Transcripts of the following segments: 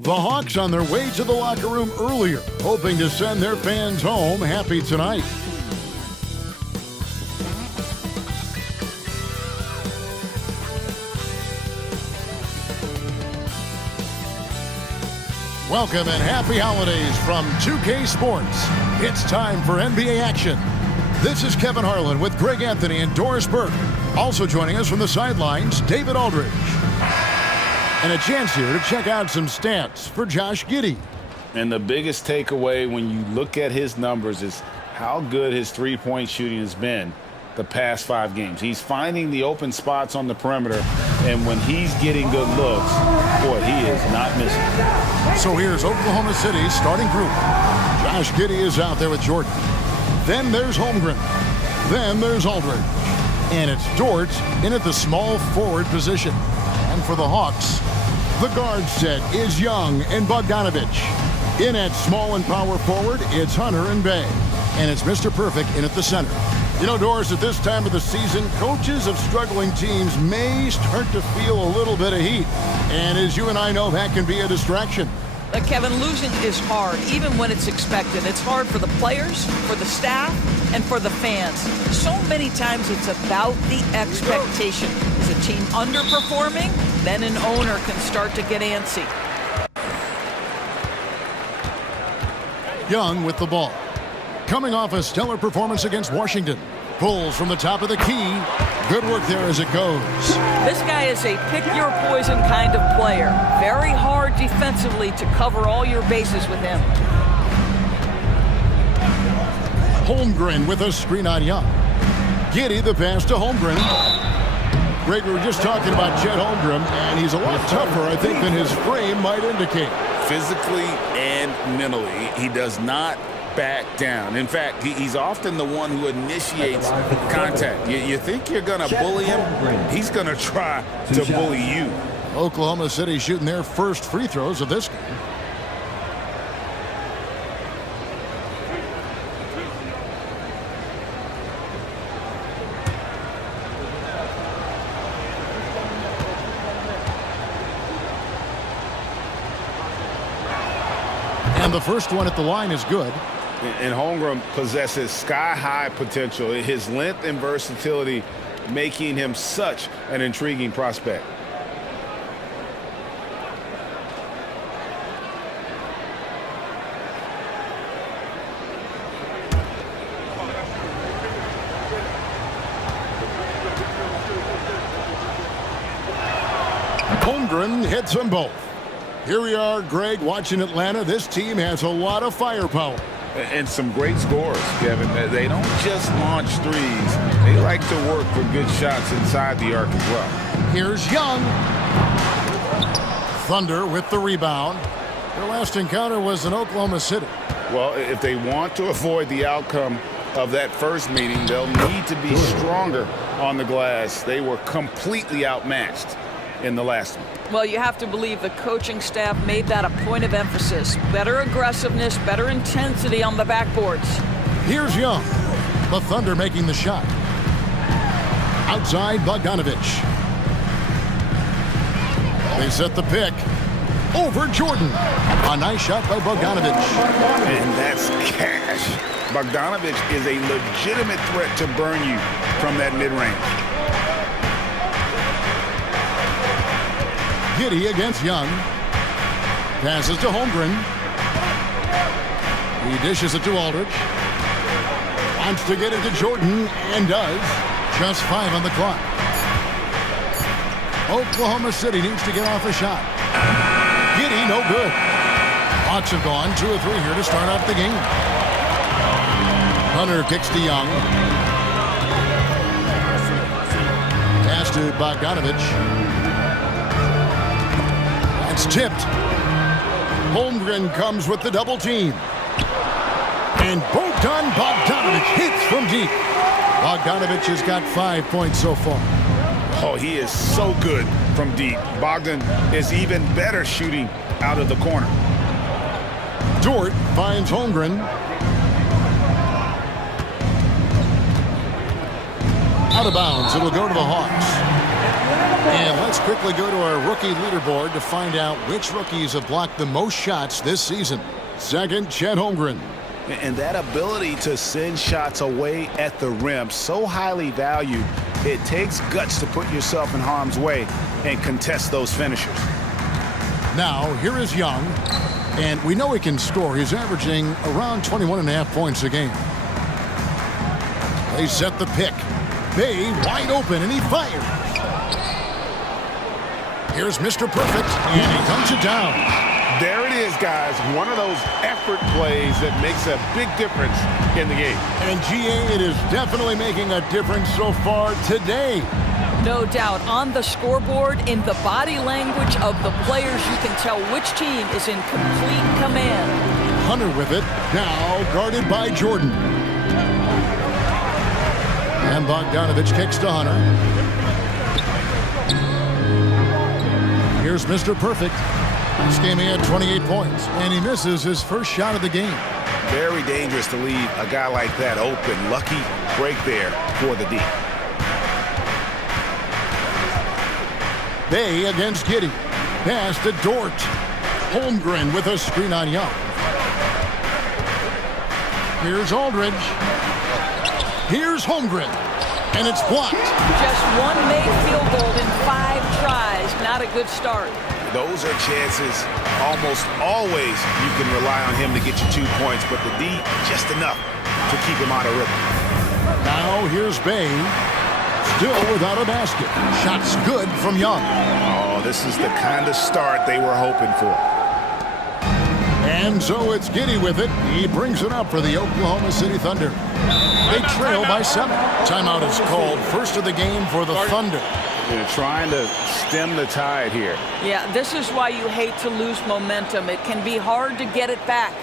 The Hawks on their way to the locker room earlier, hoping to send their fans home happy tonight. Welcome and happy holidays from 2K Sports. It's time for NBA action. This is Kevin Harlan with Greg Anthony and Doris Burke. Also joining us from the sidelines, David Aldridge. And a chance here to check out some stats for Josh Giddey. And the biggest takeaway when you look at his numbers is how good his three-point shooting has been the past 5 games. He's finding the open spots on the perimeter, and when he's getting good looks, boy, he is not missing. So here's Oklahoma City's starting group. Josh Giddey is out there with Jordan. Then there's Holmgren. Then there's Aldridge. And it's Dort in at the small forward position. And for the Hawks, the guard set is Young and Bogdanovic. In at small and power forward, it's Hunter and Bey. And it's Mr. Perfect in at the center. You know, Doris, at this time of the season, coaches of struggling teams may start to feel a little bit of heat. And as you and I know, that can be a distraction. But Kevin, losing is hard, even when it's expected. It's hard for the players, for the staff, and for the fans. So many times it's about the expectation. Is a team underperforming? Then an owner can start to get antsy. Young with the ball. Coming off a stellar performance against Washington. Pulls from the top of the key. Good work there as it goes. This guy is a pick-your-poison kind of player. Very hard defensively to cover all your bases with him. Holmgren with a screen on Young. Giddey the pass to Holmgren. Greg, we were just talking about Chet Holmgren, and he's a lot tougher, I think, than his frame might indicate. Physically and mentally, he does not back down. In fact, he's often the one who initiates contact. You think you're going to bully him? He's going to try to bully you. Oklahoma City shooting their first free throws of this game. And the first one at the line is good. And Holmgren possesses sky-high potential. His length and versatility making him such an intriguing prospect. Holmgren hits them both. Here we are, Greg, watching Atlanta. This team has a lot of firepower. And some great scores, Kevin. They don't just launch threes. They like to work for good shots inside the arc as well. Here's Young. Thunder with the rebound. Their last encounter was in Oklahoma City. Well, if they want to avoid the outcome of that first meeting, they'll need to be stronger on the glass. They were completely outmatched in the last one. Well, you have to believe the coaching staff made that a point of emphasis. Better aggressiveness, better intensity on the backboards. Here's Young. The Thunder making the shot. Outside Bogdanovic. They set the pick. Over Jordan. A nice shot by Bogdanovic. And that's cash. Bogdanovic is a legitimate threat to burn you from that mid-range. Giddey against Young. Passes to Holmgren. He dishes it to Aldridge. Wants to get it to Jordan, and does. Just 5 on the clock. Oklahoma City needs to get off a shot. Giddey, no good. Hawks have gone 2 or 3 here to start off the game. Hunter kicks to Young. Pass to Bogdanovic. It's tipped. Holmgren comes with the double team. And Bogdanovic hits from deep. Bogdanovic has got 5 points so far. Oh, he is so good from deep. Bogdan is even better shooting out of the corner. Dort finds Holmgren. Out of bounds. It'll go to the Hawks. And let's quickly go to our rookie leaderboard to find out which rookies have blocked the most shots this season. Second, Chet Holmgren. And that ability to send shots away at the rim, so highly valued, it takes guts to put yourself in harm's way and contest those finishers. Now, here is Young. And we know he can score. He's averaging around 21.5 points a game. They set the pick. Bey wide open, and he fires. Here's Mr. Perfect, and he dunks it down. There it is, guys. One of those effort plays that makes a big difference in the game. And GA, it is definitely making a difference so far today. No doubt. On the scoreboard, in the body language of the players, you can tell which team is in complete command. Hunter with it, now guarded by Jordan. And Bogdanovich kicks to Hunter. Here's Mr. Perfect. This game he had 28 points, and he misses his first shot of the game. Very dangerous to leave a guy like that open. Lucky break there for the D. Bey against Giddey. Pass to Dort. Holmgren with a screen on Young. Here's Aldridge. Here's Holmgren. And it's blocked. Just one made field goal in 5 tries. Not a good start. Those are chances almost always you can rely on him to get you 2 points, but the D, just enough to keep him out of rhythm. Now here's Bey. Still without a basket. Shots good from Young. Oh, this is the kind of start they were hoping for. And so it's Giddey with it. He brings it up for the Oklahoma City Thunder. They trail by 7. Timeout is called. First of the game for the Thunder. They're trying to stem the tide here. Yeah, this is why you hate to lose momentum. It can be hard to get it back.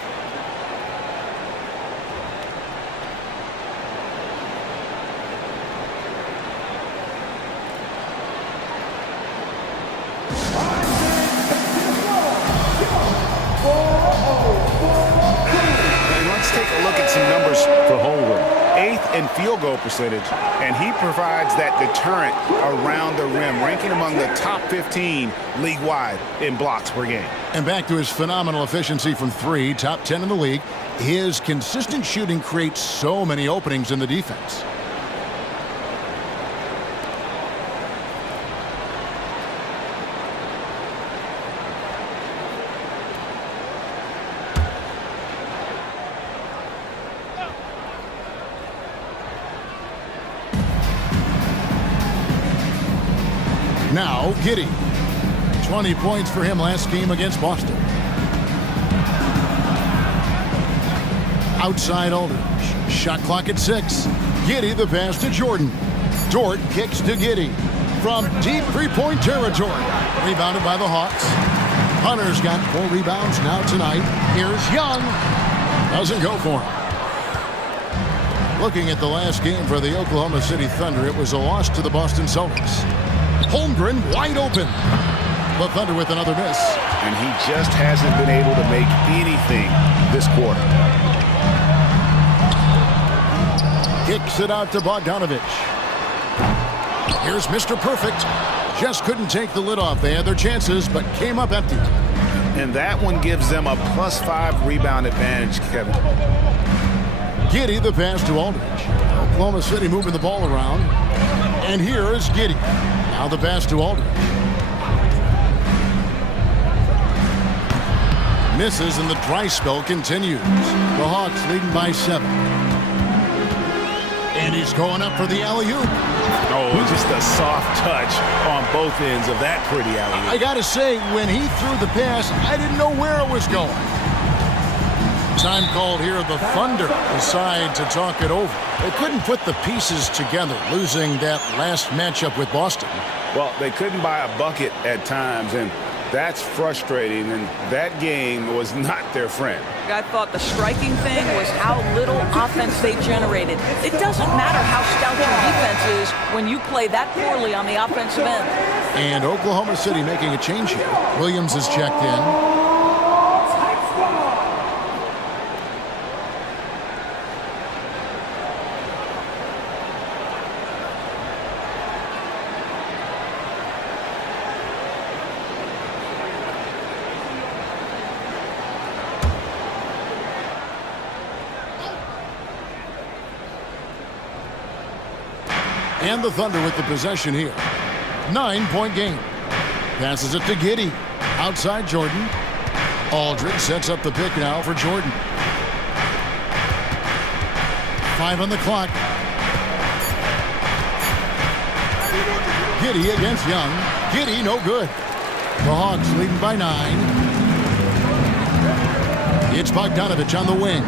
Let's take a look at some numbers for Holmgren. 8th in field goal percentage, and he provides that deterrent around the rim, ranking among the top 15 league-wide in blocks per game. And back to his phenomenal efficiency from 3, top 10 in the league. His consistent shooting creates so many openings in the defense. Now, Giddey. 20 points for him last game against Boston. Outside Aldridge. Shot clock at 6. Giddey the pass to Jordan. Dort kicks to Giddey. From deep three-point territory. Rebounded by the Hawks. Hunter's got 4 rebounds now tonight. Here's Young. Doesn't go for him. Looking at the last game for the Oklahoma City Thunder, it was a loss to the Boston Celtics. Holmgren wide open. The Thunder with another miss. And he just hasn't been able to make anything this quarter. Kicks it out to Bogdanovich. Here's Mr. Perfect. Just couldn't take the lid off. They had their chances, but came up empty. And that one gives them a +5 rebound advantage, Kevin. Giddey the pass to Aldridge. Oklahoma City moving the ball around. And here is Giddey. Now the pass to Aldridge. Misses and the dry spell continues. The Hawks leading by 7. And he's going up for the alley-oop. Oh, just a soft touch on both ends of that pretty alley-oop. I gotta say, when he threw the pass, I didn't know where it was going. Time called here. The Thunder decide to talk it over. They couldn't put the pieces together, losing that last matchup with Boston. Well, they couldn't buy a bucket at times, and that's frustrating, and that game was not their friend. I thought the striking thing was how little offense they generated. It doesn't matter how stout your defense is when you play that poorly on the offensive end. And Oklahoma City making a change here. Williams is checked in. And the Thunder with the possession here. 9-point game. Passes it to Giddey. Outside Jordan. Aldridge sets up the pick now for Jordan. 5 on the clock. Giddey against Young. Giddey no good. The Hawks leading by 9. It's Bogdanovich on the wing.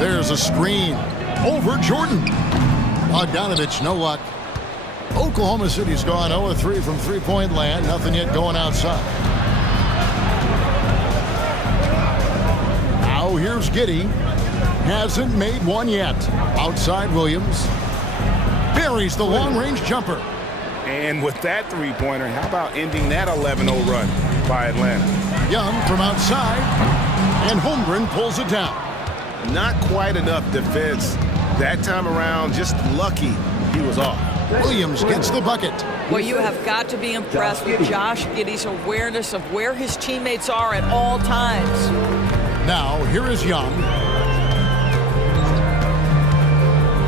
There's a screen over Jordan. Bogdanovich, no luck. Oklahoma City's gone 0-3 from three-point land. Nothing yet going outside. Now here's Giddey. Hasn't made one yet. Outside Williams. Buries the long-range jumper. And with that three-pointer, how about ending that 11-0 run by Atlanta? Young from outside. And Holmgren pulls it down. Not quite enough defense that time around. Just lucky he was off. Williams gets the bucket. Well, you have got to be impressed with Josh Giddey's awareness of where his teammates are at all times. Now, here is Young.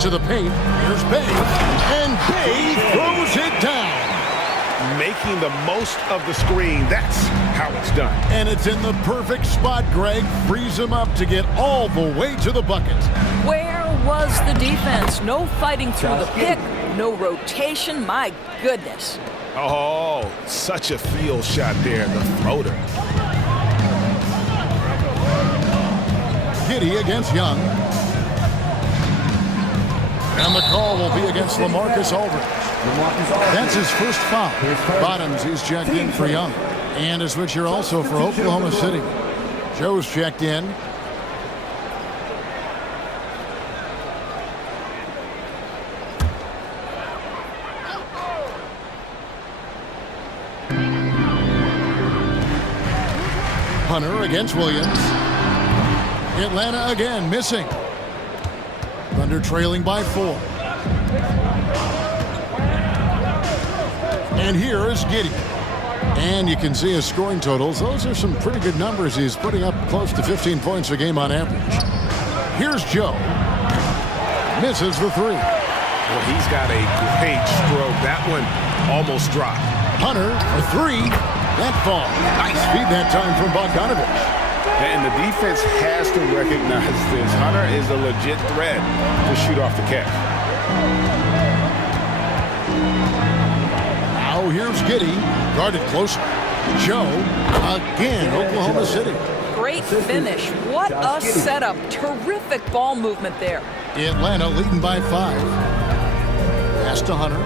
To the paint. Here's Bey. And Bey throws it down. Making the most of the screen. That's how it's done. And it's in the perfect spot. Greg frees him up to get all the way to the bucket. Where was the defense? No fighting through the pick. No rotation. My goodness. Oh, such a field shot there. The floater. Giddey against Young. And the call will be against LaMarcus Aldridge. That's his first foul. Bottoms, he's checked in for Young. And a switch here also for Oklahoma City. Joe's checked in. Hunter against Williams. Atlanta again missing. Thunder trailing by 4. And here is Giddey. And you can see his scoring totals. Those are some pretty good numbers. He's putting up close to 15 points a game on average. Here's Joe. Misses the 3. Well, he's got a great stroke. That one almost dropped. Hunter for 3. That fall. Nice feed that time from Bogdanovich. And the defense has to recognize this. Hunter is a legit threat to shoot off the catch. Now here's Giddey. Guarded closer. Joe again. Oklahoma City. Great finish. What a setup. Terrific ball movement there. Atlanta leading by 5. Pass to Hunter.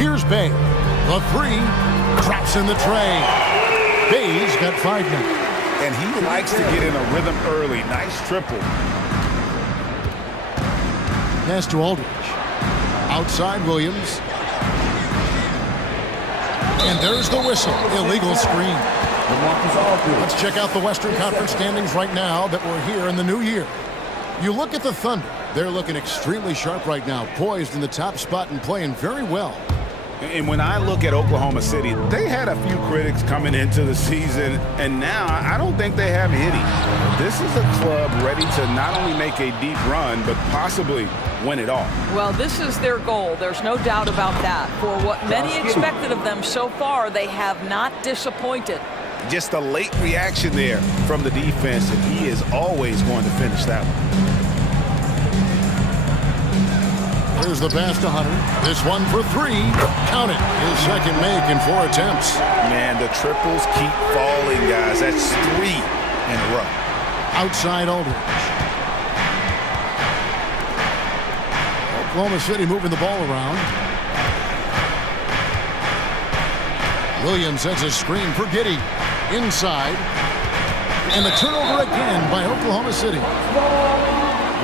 Here's Bey. The 3. Drops in the tray. Bey's got 5 now. And he likes to get in a rhythm early. Nice triple. Pass to Aldridge. Outside Williams. And there's the whistle. Illegal screen. Let's check out the Western Conference standings right now that we're here in the new year. You look at the Thunder. They're looking extremely sharp right now. Poised in the top spot and playing very well. And when I look at Oklahoma City, they had a few critics coming into the season, and now I don't think they have any. This is a club ready to not only make a deep run, but possibly win it all. Well, this is their goal. There's no doubt about that. For what many expected of them so far, they have not disappointed. Just a late reaction there from the defense, and he is always going to finish that one. Here's the pass to Hunter. This one for 3. Count it. His second make in 4 attempts. Man, the triples keep falling, guys. That's 3 in a row. Outside Aldridge. Oklahoma City moving the ball around. Williams sets a screen for Giddey. Inside. And the turnover again by Oklahoma City.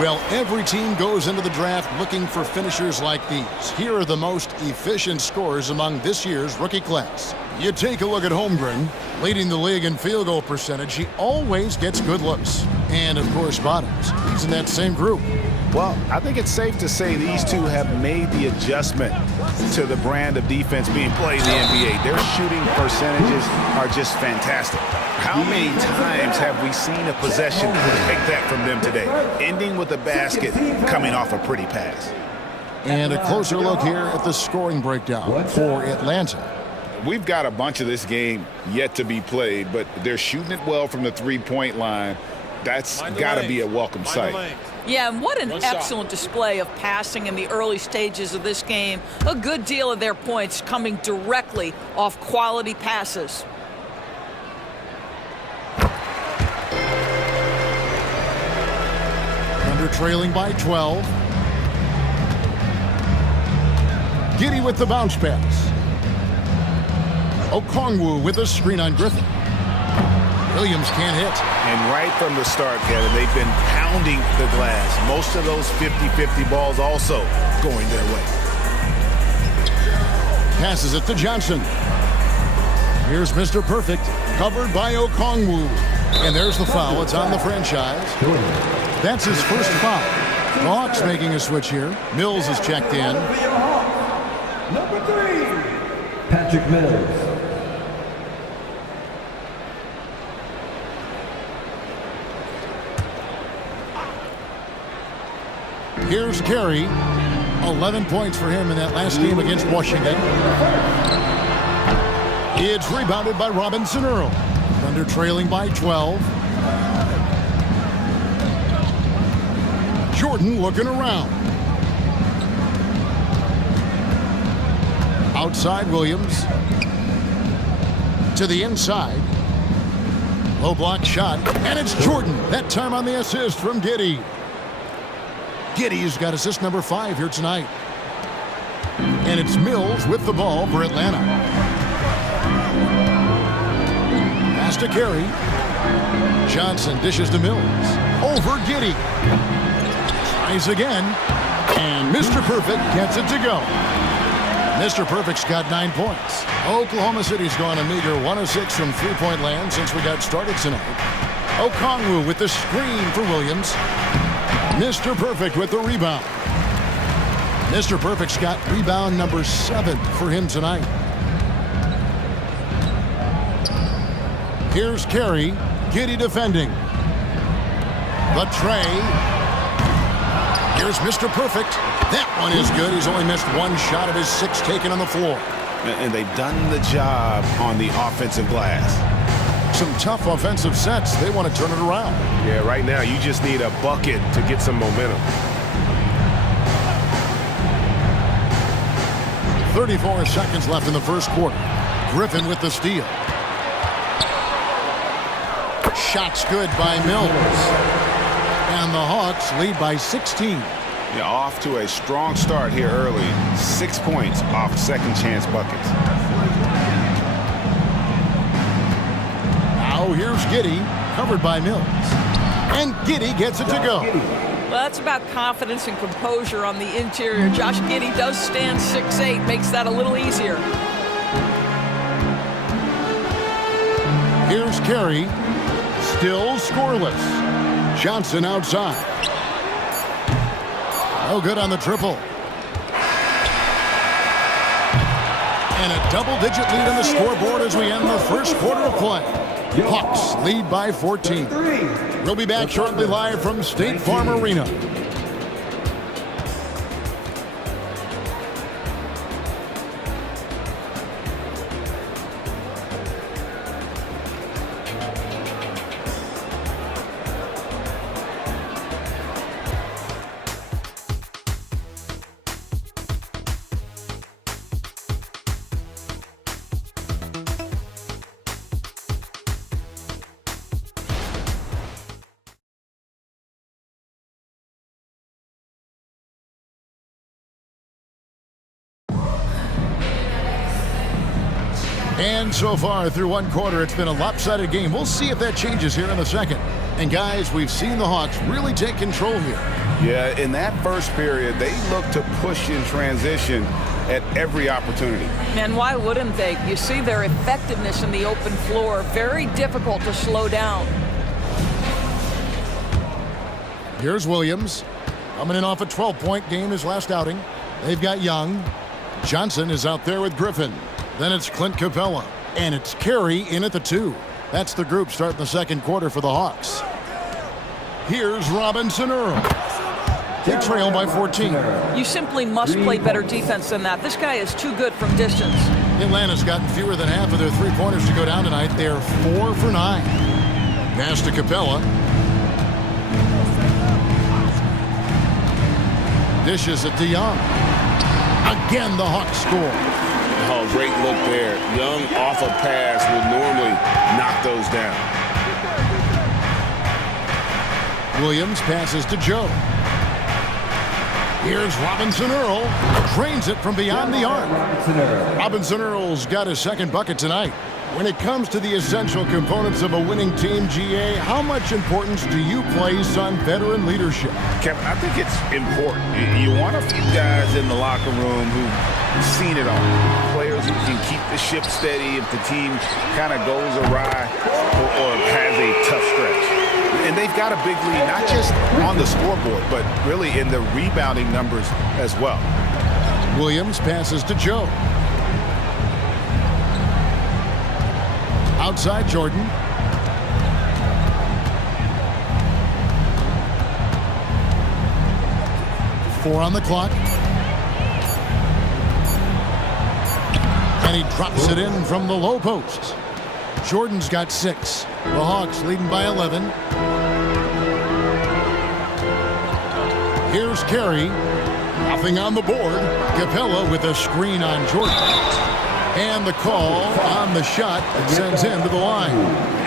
Well, every team goes into the draft looking for finishers like these. Here are the most efficient scorers among this year's rookie class. You take a look at Holmgren, leading the league in field goal percentage. He always gets good looks. And, of course, Bottoms. He's in that same group. Well, I think it's safe to say these two have made the adjustment to the brand of defense being played in the NBA. Their shooting percentages are just fantastic. How many times have we seen a possession like that from them today, ending with a basket coming off a pretty pass? And a closer look here at the scoring breakdown for Atlanta. We've got a bunch of this game yet to be played, but they're shooting it well from the three-point line. That's got to be a welcome sight. Yeah, and what an excellent display of passing in the early stages of this game. A good deal of their points coming directly off quality passes. Thunder trailing by 12. Giddey with the bounce pass. Okongwu with a screen on Griffin. Williams can't hit. And right from the start, Kevin, they've been pounding the glass. Most of those 50-50 balls also going their way. Passes it to Johnson. Here's Mr. Perfect, covered by Okongwu. And there's the foul. It's on the franchise. That's his first foul. The Hawks making a switch here. Mills is checked in. Number 3, Patrick Mills. Here's Carey. 11 points for him in that last game against Washington. It's rebounded by Robinson Earl. Thunder trailing by 12. Jordan looking around. Outside Williams. To the inside. Low block shot. And it's Jordan. That time on the assist from Giddey. Giddey's got assist number 5 here tonight. And it's Mills with the ball for Atlanta. Pass to Carey. Johnson dishes to Mills. Over Giddey. Tries again. And Mr. Perfect gets it to go. Mr. Perfect's got 9 points. Oklahoma City's gone a meager 1 of 6 from three-point land since we got started tonight. Okongwu with the screen for Williams. Mr. Perfect with the rebound. Mr. Perfect's got rebound number 7 for him tonight. Here's Carey. Giddey defending. The tray. Here's Mr. Perfect. That one is good. He's only missed 1 shot of his 6 taken on the floor. And they've done the job on the offensive glass. Some tough offensive sets. They want to turn it around. Yeah, right now you just need a bucket to get some momentum. 34 seconds left in the first quarter. Griffin with the steal. Shot's good by Mills. And the Hawks lead by 16. Yeah, off to a strong start here early. 6 points off second chance buckets. Now here's Giddey, covered by Mills. And Giddey gets it to go. Well, that's about confidence and composure on the interior. Josh Giddey does stand 6'8", makes that a little easier. Here's Carey, still scoreless. Johnson outside. No good on the triple. And a double-digit lead on the scoreboard as we end the first quarter of play. Hawks lead by 14. We'll be back shortly live from State Farm Arena. And so far through one quarter, it's been a lopsided game. We'll see if that changes here in the second. And guys, we've seen the Hawks really take control here. Yeah, in that first period, they looked to push in transition at every opportunity. And why wouldn't they? You see their effectiveness in the open floor. Very difficult to slow down. Here's Williams. Coming in off a 12-point game his last outing. They've got Young. Johnson is out there with Griffin. Then it's Clint Capella. And it's Carey in at the 2. That's the group starting the second quarter for the Hawks. Here's Robinson Earl. They trail by 14. You simply must play better defense than that. This guy is too good from distance. Atlanta's gotten fewer than half of their three-pointers to go down tonight. They're 4 for 9. Pass to Capella. Dishes it to Young. Again, the Hawks score. Oh, great look there. Young off a pass would normally knock those down. Williams passes to Joe. Here's Robinson Earl. Drains it from beyond the arc. Robinson Earl's got his second bucket tonight. When it comes to the essential components of a winning team, GA, how much importance do you place on veteran leadership? Kevin, I think it's important. You want a few guys in the locker room who've seen it all. Players who can keep the ship steady if the team kind of goes awry or has a tough stretch. And they've got a big lead, not just on the scoreboard, but really in the rebounding numbers as well. Williams passes to Joe. Outside Jordan. Four on the clock. And he drops it in from the low post. Jordan's got 6. The Hawks leading by 11. Here's Carey. Nothing on the board. Capella with a screen on Jordan. And the call on the shot that sends him to the line.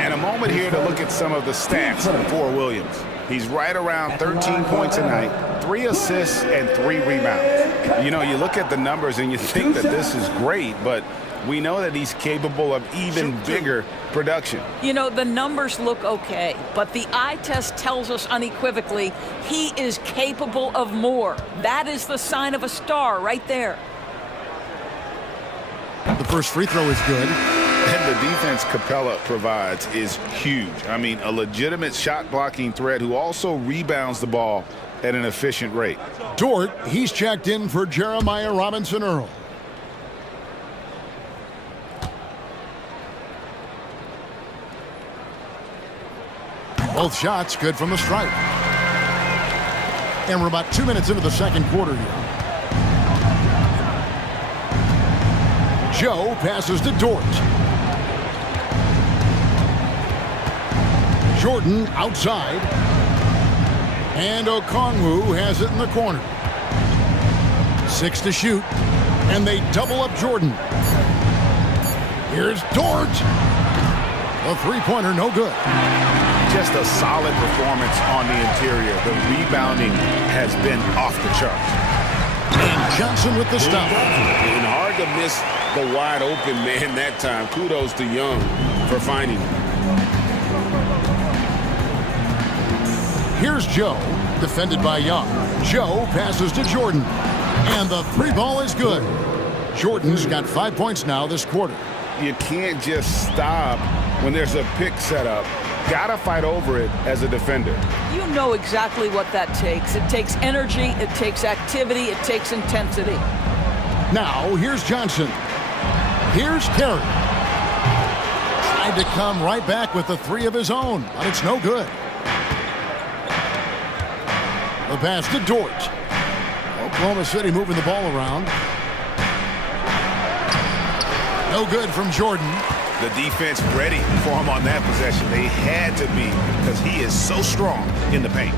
And a moment here to look at some of the stats for Williams. He's right around 13 points a night, 3 assists, and 3 rebounds. You know, you look at the numbers and you think that this is great, but we know that he's capable of even bigger production. You know, the numbers look okay, but the eye test tells us unequivocally he is capable of more. That is the sign of a star right there. The first free throw is good. And the defense Capella provides is huge. I mean, a legitimate shot blocking threat who also rebounds the ball at an efficient rate. Dort, he's checked in for Jeremiah Robinson Earl. Both shots good from the stripe. And we're about 2 minutes into the second quarter here. Joe passes to Dort. Jordan outside. And Okongwu has it in the corner. 6 to shoot. And they double up Jordan. Here's Dort. A three-pointer, no good. Just a solid performance on the interior. The rebounding has been off the charts. And Johnson with the stop. And hard to miss the wide open man that time. Kudos to Young for finding him. Here's Joe, defended by Young. Joe passes to Jordan. And the three ball is good. Jordan's got 5 points now this quarter. You can't just stop when there's a pick set up. Gotta fight over it as a defender. You know exactly what that takes. It takes energy, it takes activity, it takes intensity. Now, here's Johnson. Here's Carey. Tried to come right back with the 3 of his own, but it's no good. The pass to Dort. Oklahoma City moving the ball around. No good from Jordan. The defense ready for him on that possession. They had to be because he is so strong in the paint.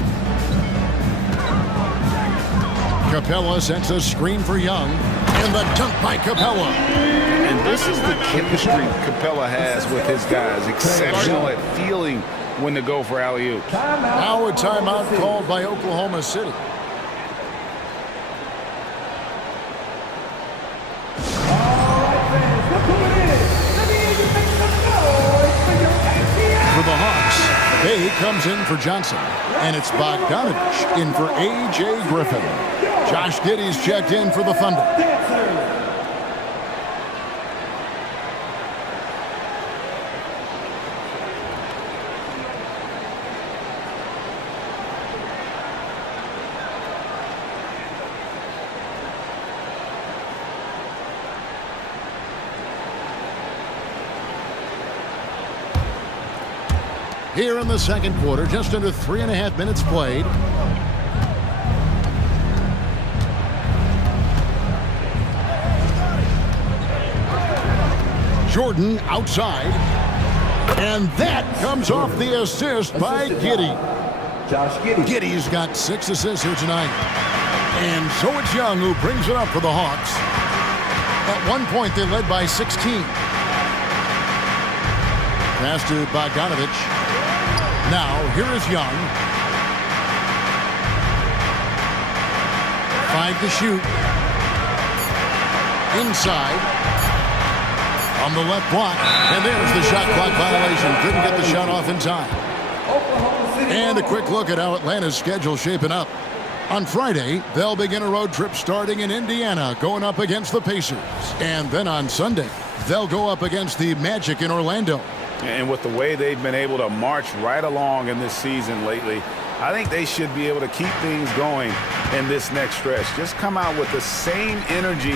Capella sets a screen for Young. And the dunk by Capella. And this is the chemistry Capella has with his guys. Exceptional at feeling when to go for alley-oop. Now a timeout called by Oklahoma City. For the Hawks, Bay comes in for Johnson. And it's Bogdanovich in for A.J. Griffin. Josh Giddey's checked in for the Thunder. here in the second quarter. Just under 3.5 minutes played. Jordan outside. And that comes off the assist by Giddey. Josh Giddey. Giddey's got 6 assists here tonight. And so it's Young who brings it up for the Hawks. At one point, they led by 16. Pass to Bogdanovic. Now, here is Young. 5 to shoot. Inside. On the left block. And there's the shot clock violation. Couldn't get the shot off in time. And a quick look at how Atlanta's schedule shaping up. On Friday, they'll begin a road trip starting in Indiana, going up against the Pacers. And then on Sunday, they'll go up against the Magic in Orlando. And with the way they've been able to march right along in this season lately, I think they should be able to keep things going in this next stretch. Just come out with the same energy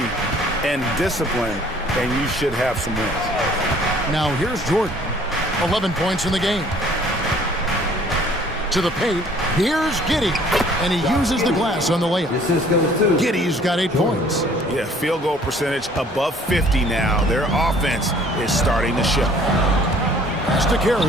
and discipline, and you should have some wins. Now here's Jordan. 11 points in the game. To the paint. Here's Giddey. And he uses the glass on the layup. Giddey's got 8 points. Yeah, field goal percentage above 50 now. Their offense is starting to show. Pass to Carey.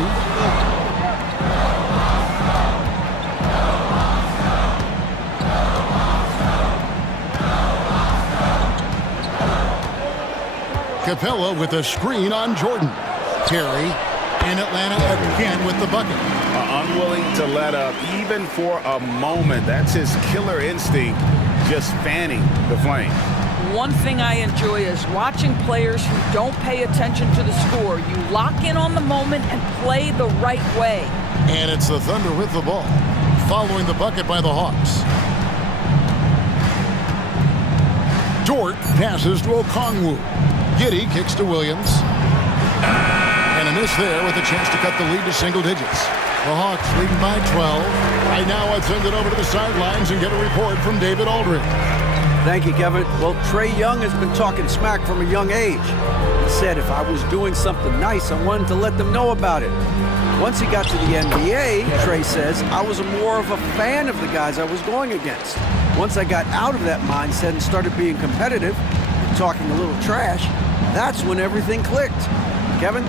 Capella with a screen on Jordan. Carey in Atlanta again with the bucket. Unwilling to let up even for a moment. That's his killer instinct, just fanning the flame. One thing I enjoy is watching players who don't pay attention to the score. You lock in on the moment and play the right way. And it's the Thunder with the ball, following the bucket by the Hawks. Dort passes to Okongwu. Giddey kicks to Williams. And a miss there with a chance to cut the lead to single digits. The Hawks leading by 12. Right now, I'll send it over to the sidelines and get a report from David Aldridge. Thank you, Kevin. Well, Trae Young has been talking smack from a young age. He said if I was doing something nice, I wanted to let them know about it. Once he got to the NBA, Trae says, I was more of a fan of the guys I was going against. Once I got out of that mindset and started being competitive, and talking a little trash, that's when everything clicked. Kevin?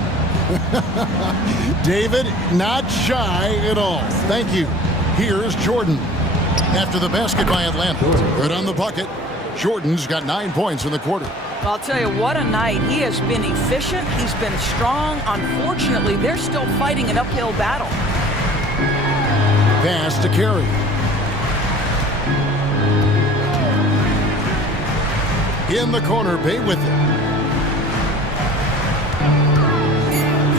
David, not shy at all. Thank you. Here's Jordan. After the basket by Atlanta. Good on the bucket. Jordan's got 9 points in the quarter. I'll tell you, what a night. He has been efficient. He's been strong. Unfortunately, they're still fighting an uphill battle. Pass to Carey. In the corner, Bay with it.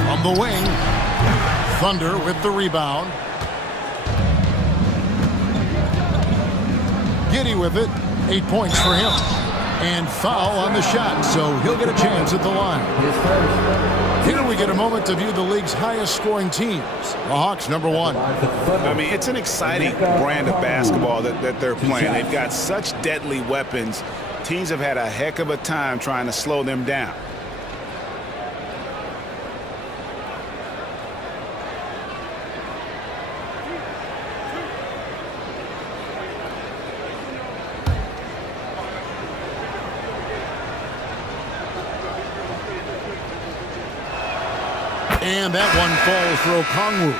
From the wing, Thunder with the rebound. Giddey with it. 8 points for him. And foul on the shot, so he'll get a chance at the line. Here we get a moment to view the league's highest scoring teams. The Hawks, number 1. I mean, it's an exciting brand of basketball that they're playing. They've got such deadly weapons. Teams have had a heck of a time trying to slow them down. And that one falls for Okongwu.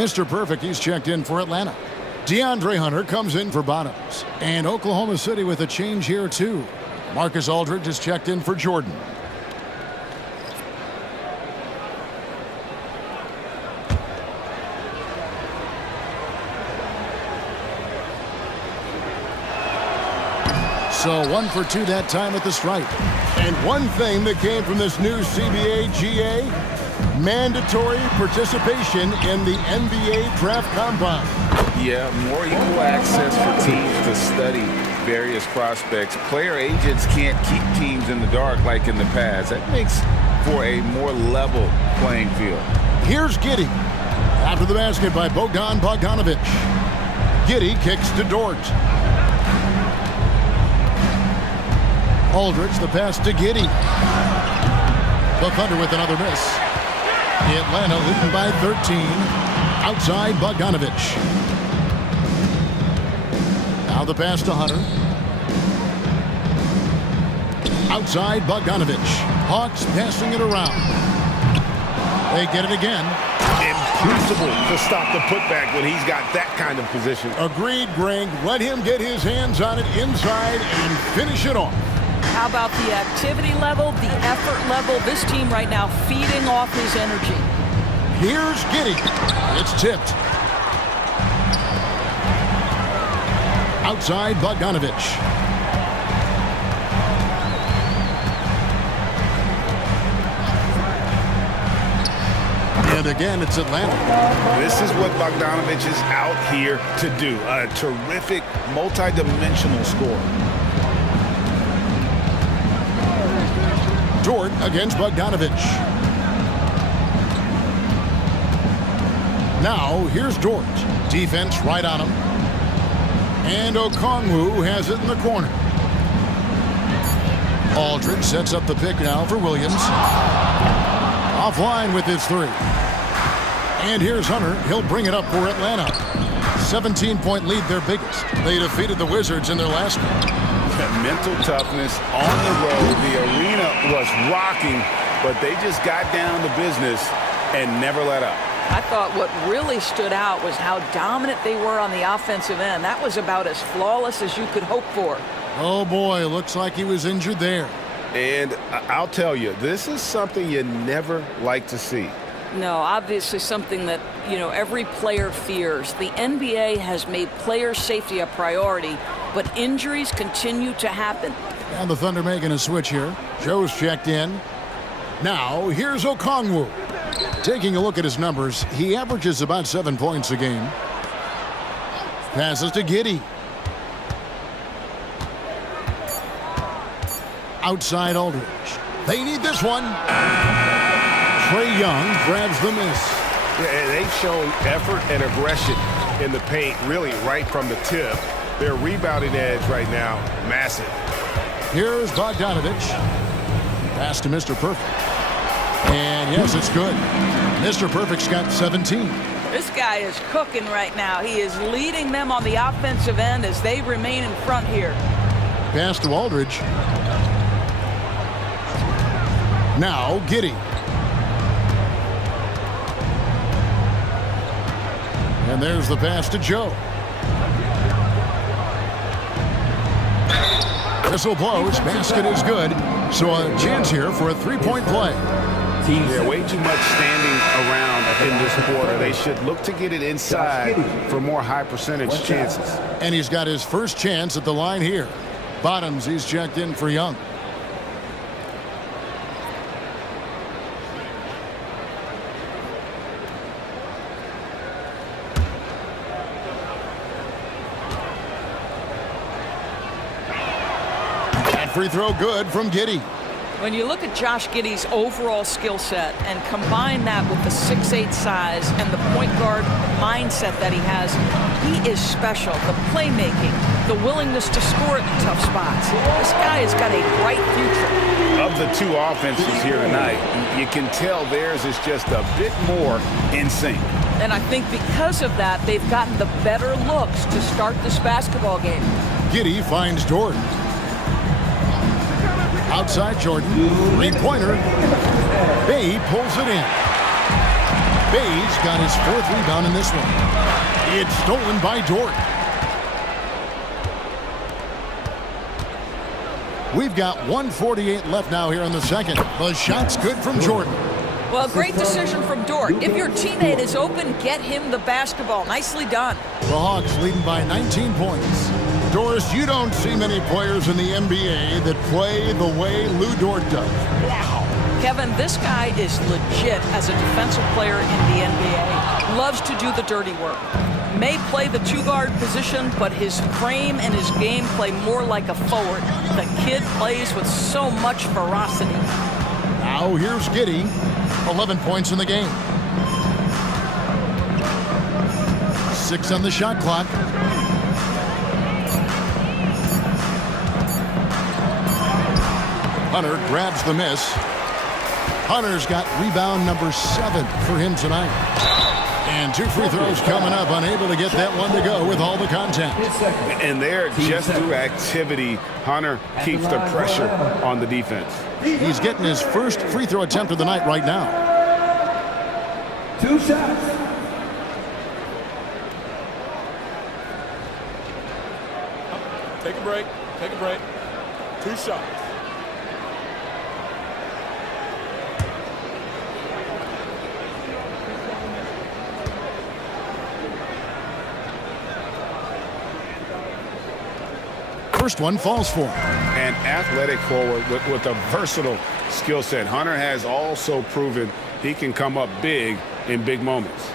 Mr. Perfect, he's checked in for Atlanta. DeAndre Hunter comes in for Bottoms. And Oklahoma City with a change here, too. Marcus Aldridge is checked in for Jordan. So 1 for 2 that time at the stripe. And one thing that came from this new CBA GA, mandatory participation in the NBA Draft Combine. Yeah, more equal access for teams to study various prospects. Player agents can't keep teams in the dark like in the past. That makes for a more level playing field. Here's Giddey. After the basket by Bogdan Bogdanovic. Giddey kicks to Dort. Aldridge, the pass to Giddey. The Thunder with another miss. Atlanta leading by 13. Outside Bogdanovich. Now the pass to Hunter. Outside Bogdanovich. Hawks passing it around. They get it again. Impossible to stop the putback when he's got that kind of position. Agreed, Greg. Let him get his hands on it inside and finish it off. How about the activity level, the effort level? This team right now feeding off his energy. Here's Giddey. It's tipped. Outside Bogdanovich. And again, it's Atlanta. This is what Bogdanovich is out here to do. A terrific, multi-dimensional scorer. Dort against Bogdanovich. Now, here's Dort. Defense right on him. And Okongwu has it in the corner. Aldridge sets up the pick now for Williams. Offline with his three. And here's Hunter. He'll bring it up for Atlanta. 17-point lead, their biggest. They defeated the Wizards in their last game. Mental toughness on the road. The arena was rocking, but they just got down to business and never let up. I thought what really stood out was how dominant they were on the offensive end. That was about as flawless as you could hope for. Oh, boy, looks like he was injured there. And I'll tell you, this is something you never like to see. No, obviously something that, every player fears. The NBA has made player safety a priority, but injuries continue to happen. And the Thunder making a switch here. Joe's checked in. Now, here's Okongwu. Taking a look at his numbers, he averages about 7 points a game. Passes to Giddey. Outside Aldridge. They need this one. Trae Young grabs the miss. Yeah, they've shown effort and aggression in the paint, really right from the tip. Their rebounding edge right now, massive. Here's Bogdanovich. Pass to Mr. Perfect. And yes, it's good. Mr. Perfect's got 17. This guy is cooking right now. He is leading them on the offensive end as they remain in front here. Pass to Aldridge. Now Giddey. And there's the pass to Joe. Whistle blows. Basket is good. So a chance here for a three-point play. Yeah, way too much standing around in this quarter. They should look to get it inside for more high percentage chances. And he's got his first chance at the line here. Bottoms, he's checked in for Young. That free throw good from Giddey. When you look at Josh Giddey's overall skill set and combine that with the 6'8" size and the point guard mindset that he has, he is special. The playmaking, the willingness to score in tough spots. This guy has got a bright future. Of the two offenses here tonight, you can tell theirs is just a bit more in sync. And I think because of that, they've gotten the better looks to start this basketball game. Giddey finds Dort. Outside Jordan, three-pointer. Bay pulls it in. Bay's got his fourth rebound in this one. It's stolen by Dort. We've got 1:48 left now here in the second. The shot's good from Jordan. Well, great decision from Dort. If your teammate is open, get him the basketball. Nicely done. The Hawks leading by 19 points. Doris, you don't see many players in the NBA that play the way Lou Dort does. Wow. Kevin, this guy is legit as a defensive player in the NBA. Loves to do the dirty work. May play the two-guard position, but his frame and his game play more like a forward. The kid plays with so much ferocity. Now here's Giddey. 11 points in the game. 6 on the shot clock. Hunter grabs the miss. Hunter's got rebound number 7 for him tonight. And 2 free throws coming up, unable to get that one to go with all the contact. And there, just through activity, Hunter keeps the pressure on the defense. He's getting his first free throw attempt of the night right now. 2 shots. Take a break. Take a break. 2 shots. First one falls for him. An athletic forward with a versatile skill set. Hunter has also proven he can come up big in big moments.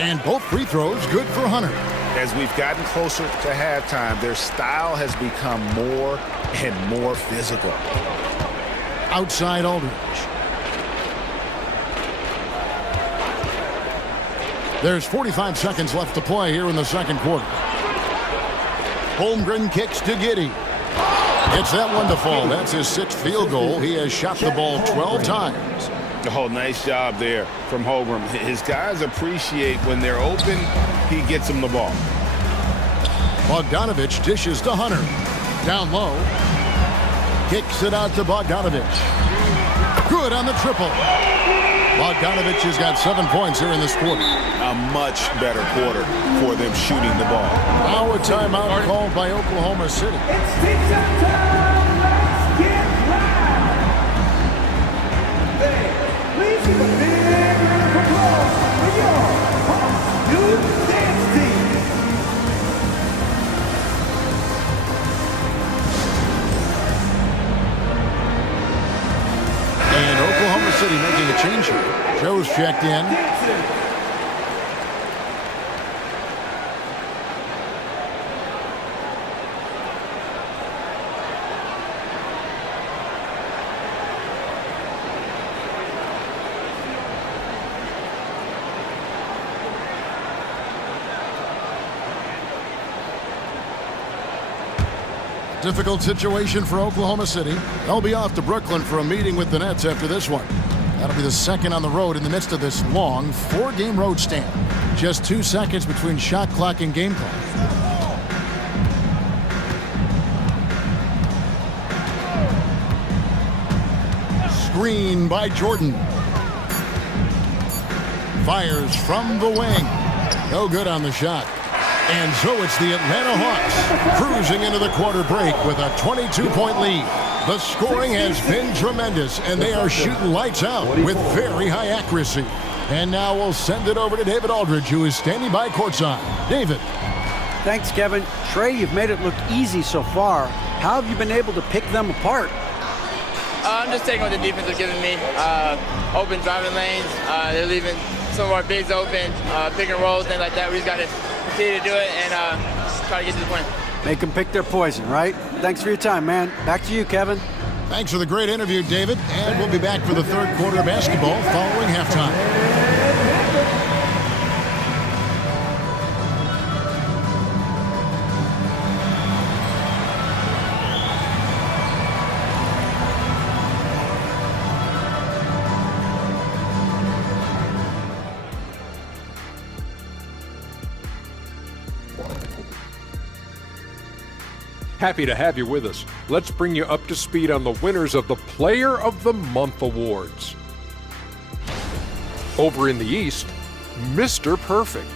And both free throws good for Hunter. As we've gotten closer to halftime, their style has become more and more physical. Outside Aldridge. There's 45 seconds left to play here in the second quarter. Holmgren kicks to Giddey. Gets that one to fall. That's his 6th field goal. He has shot the ball 12 times. Oh, nice job there from Holmgren. His guys appreciate when they're open, he gets them the ball. Bogdanovich dishes to Hunter. Down low. Kicks it out to Bogdanovich. Good on the triple. Bogdanovich has got 7 points here in this quarter. A much better quarter for them shooting the ball. Now a timeout called by Oklahoma City. It's teacher time. Let's get loud. Hey, please give a big round of applause for your Hawks Youth Dance Team. And Oklahoma City making a change here. Joe's checked in. Difficult situation for Oklahoma City. They'll be off to Brooklyn for a meeting with the Nets after this one. That'll be the second on the road in the midst of this long 4-game road stand. Just 2 seconds between shot clock and game clock. Screen by Jordan. Fires from the wing. No good on the shot. And so it's the Atlanta Hawks cruising into the quarter break with a 22-point lead. The scoring has been tremendous, and they are shooting lights out with very high accuracy. And now we'll send it over to David Aldridge, who is standing by courtside. David. Thanks, Kevin. Trey, you've made it look easy so far. How have you been able to pick them apart? I'm just taking what the defense is giving me. Open driving lanes. They're leaving some of our bigs open, pick and rolls, things like that. We just got to continue to do it and try to get to the win. Make them pick their poison, right? Thanks for your time, man. Back to you, Kevin. Thanks for the great interview, David. And we'll be back for the third quarter of basketball following halftime. Happy to have you with us. Let's bring you up to speed on the winners of the Player of the Month awards. Over in the East, Mr. Perfect.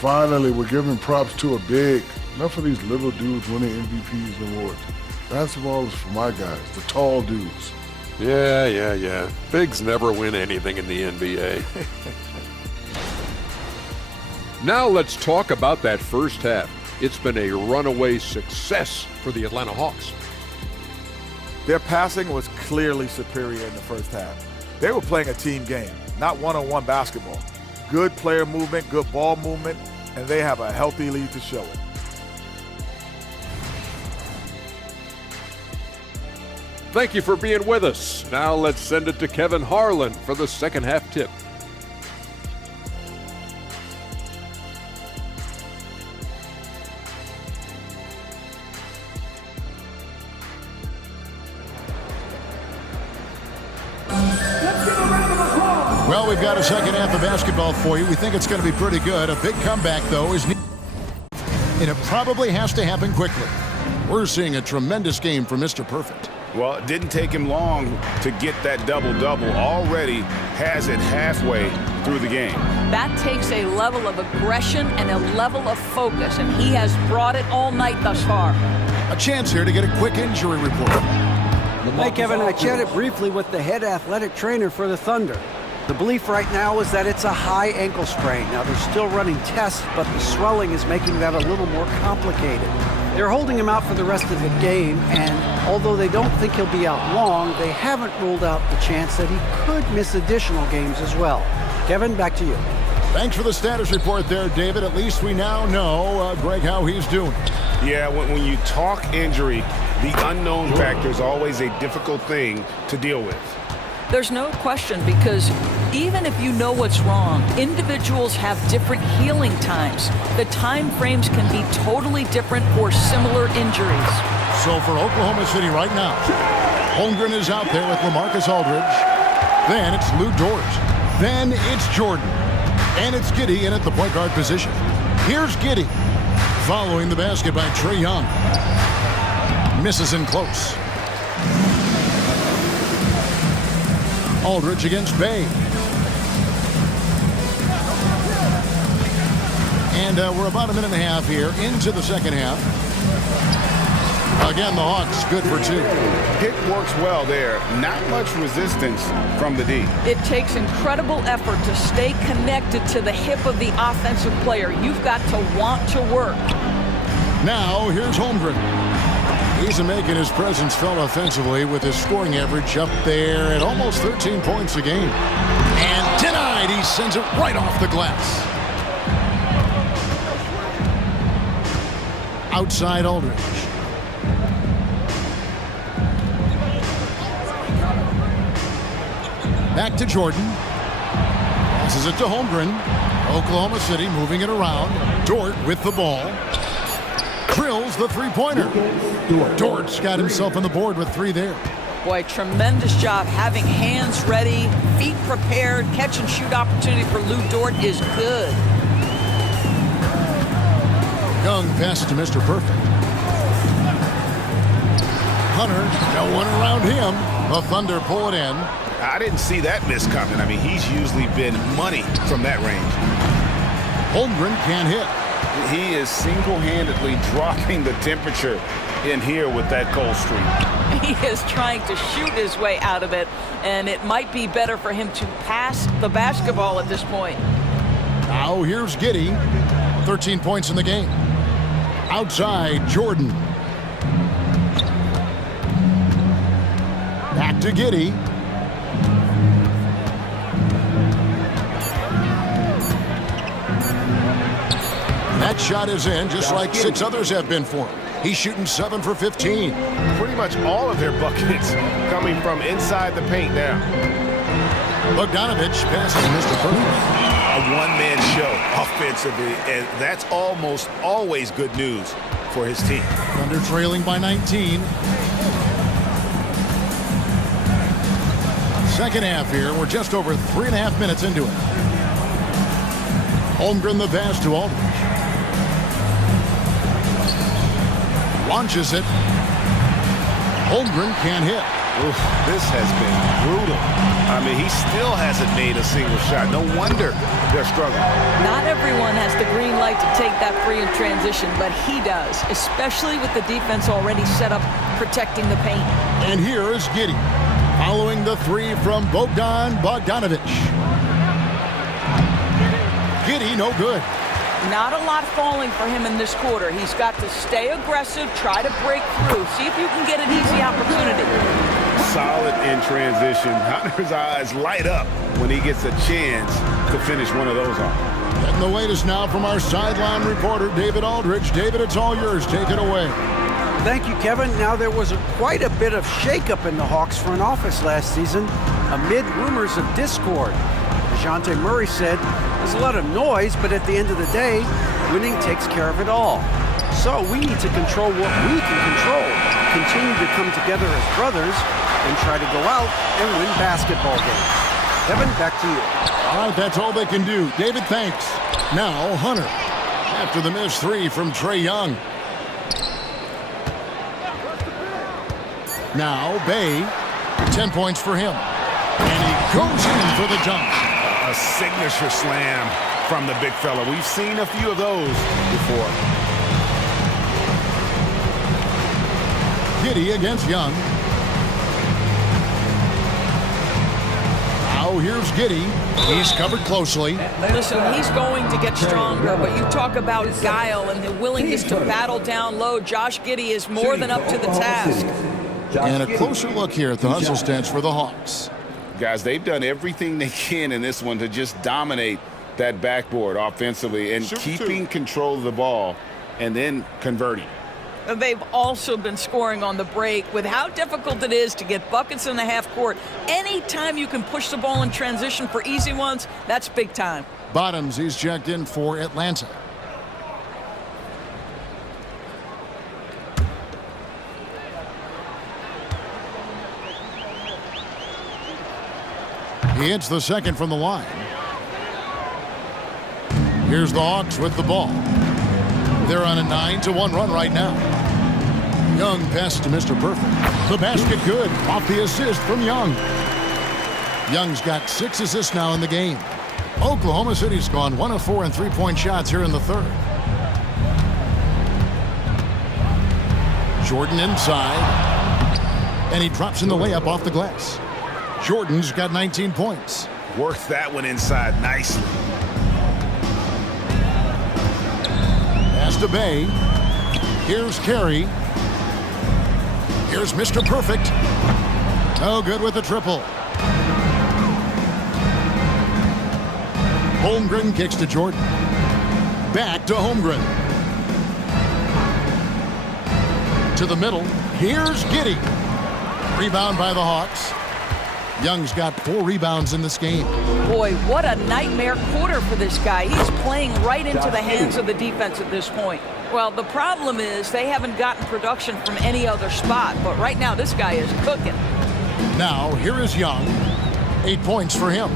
Finally, we're giving props to a big. Enough of these little dudes winning MVPs and awards. Basketball is for my guys, the tall dudes. Yeah. Bigs never win anything in the NBA. Now let's talk about that first half. It's been a runaway success for the Atlanta Hawks. Their passing was clearly superior in the first half. They were playing a team game, not one-on-one basketball. Good player movement, good ball movement, and they have a healthy lead to show it. Thank you for being with us. Now let's send it to Kevin Harlan for the second half tip. Well, we've got a second half of basketball for you. We think it's going to be pretty good. A big comeback, though, is needed, and it probably has to happen quickly. We're seeing a tremendous game from Mr. Perfect. Well, it didn't take him long to get that double-double. Already has it halfway through the game. That takes a level of aggression and a level of focus, and he has brought it all night thus far. A chance here to get a quick injury report. Hey, Kevin, I chatted briefly with the head athletic trainer for the Thunder. The belief right now is that it's a high ankle sprain. Now, they're still running tests, but the swelling is making that a little more complicated. They're holding him out for the rest of the game, and although they don't think he'll be out long, they haven't ruled out the chance that he could miss additional games as well. Kevin, back to you. Thanks for the status report there, David. At least we now know, Greg, how he's doing. Yeah, when you talk injury, the unknown factor is always a difficult thing to deal with. There's no question, because even if you know what's wrong, individuals have different healing times. The time frames can be totally different for similar injuries. So for Oklahoma City right now, Holmgren is out there with LaMarcus Aldridge. Then it's Lou Dort. Then it's Jordan. And it's Giddey in at the point guard position. Here's Giddey, following the basket by Trae Young. Misses in close. Aldridge against Bay. And we're about a minute and a half here into the second half. Again, the Hawks good for two. Pick works well there. Not much resistance from the D. It takes incredible effort to stay connected to the hip of the offensive player. You've got to want to work. Now, here's Holmgren. He's making his presence felt offensively with his scoring average up there at almost 13 points a game. And denied. He sends it right off the glass. Outside Aldridge. Back to Jordan. Passes it to Holmgren. Oklahoma City moving it around. Dort with the ball. Drills the three-pointer. Dort's got himself on the board with three there. Boy, tremendous job having hands ready, feet prepared. Catch and shoot opportunity for Lou Dort is good. Young passes to Mr. Perfect. Hunter, no one around him. The Thunder pull it in. I didn't see that miss coming. I mean, he's usually been money from that range. Holmgren can't hit. He is single-handedly dropping the temperature in here with that cold streak. He is trying to shoot his way out of it, and it might be better for him to pass the basketball at this point. Now here's Giddey. 13 points in the game. Outside, Jordan. Back to Giddey. That shot is in, just like 6 others have been for him. He's shooting 7 for 15. Pretty much all of their buckets coming from inside the paint now. Bogdanovich passes Mr. Perfect. A one-man show offensively, and that's almost always good news for his team. Thunder trailing by 19. Second half here. We're just over 3.5 minutes into it. Holmgren the pass to Aldridge. Launches it. Holmgren can't hit. Oof, this has been brutal. I mean, he still hasn't made a single shot. No wonder they're struggling. Not everyone has the green light to take that free in transition, but he does, especially with the defense already set up protecting the paint. And here is Giddey, following the three from Bogdanovich. Giddey, no good. Not a lot falling for him in this quarter. He's got to stay aggressive, try to break through, see if you can get an easy opportunity. Solid in transition. Hunter's eyes light up when he gets a chance to finish one of those off. And the latest now from our sideline reporter, David Aldridge. David, it's all yours. Take it away. Thank you, Kevin. Now, there was quite a bit of shakeup in the Hawks front office last season amid rumors of discord. DeJounte Murray said, there's a lot of noise, but at the end of the day, winning takes care of it all. So we need to control what we can control, continue to come together as brothers, and try to go out and win basketball games. Kevin, back to you. All right, that's all they can do. David, thanks. Now, Hunter. After the missed three from Trae Young. Now, Bay. 10 points for him. And he goes in for the jump. A signature slam from the big fella. We've seen a few of those before. Giddey against Young. Now here's Giddey. He's covered closely. Listen, he's going to get stronger, but you talk about guile and the willingness to battle down low. Josh Giddey is more than up to the task. And a closer look here at the hustle stance for the Hawks. Guys, they've done everything they can in this one to just dominate that backboard offensively and keeping control of the ball and then converting. They've also been scoring on the break. With how difficult it is to get buckets in the half court, anytime you can push the ball in transition for easy ones, that's big time. Bottoms, he's checked in for Atlanta. He hits the second from the line. Here's the Hawks with the ball. They're on a 9-1 run right now. Young pass to Mr. Perfect. The basket good. Off the assist from Young. Young's got 6 assists now in the game. Oklahoma City's gone 1 of 4 in three-point shots here in the third. Jordan inside. And he drops in the layup off the glass. Jordan's got 19 points. Worked that one inside nicely. Pass to Bay. Here's Carey. Here's Mr. Perfect. No good with the triple. Holmgren kicks to Jordan. Back to Holmgren. To the middle. Here's Giddey. Rebound by the Hawks. Young's got 4 rebounds in this game. Boy, what a nightmare quarter for this guy. He's playing right into the hands of the defense at this point. Well, the problem is they haven't gotten production from any other spot, but right now this guy is cooking. Now, here is Young. 8 points for him.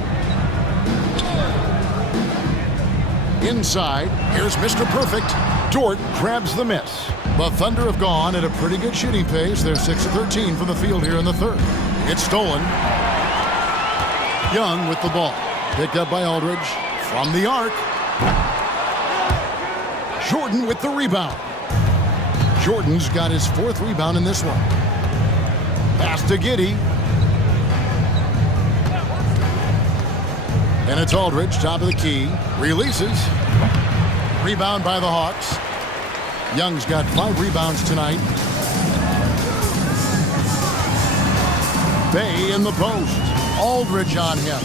Inside, here's Mr. Perfect. Dort grabs the miss. The Thunder have gone at a pretty good shooting pace. They're 6 of 13 from the field here in the third. It's stolen. Young with the ball. Picked up by Aldridge. From the arc. Jordan with the rebound. Jordan's got his 4th rebound in this one. Pass to Giddey. And it's Aldridge, top of the key. Releases. Rebound by the Hawks. Young's got 5 rebounds tonight. Bay in the post. Aldridge on him.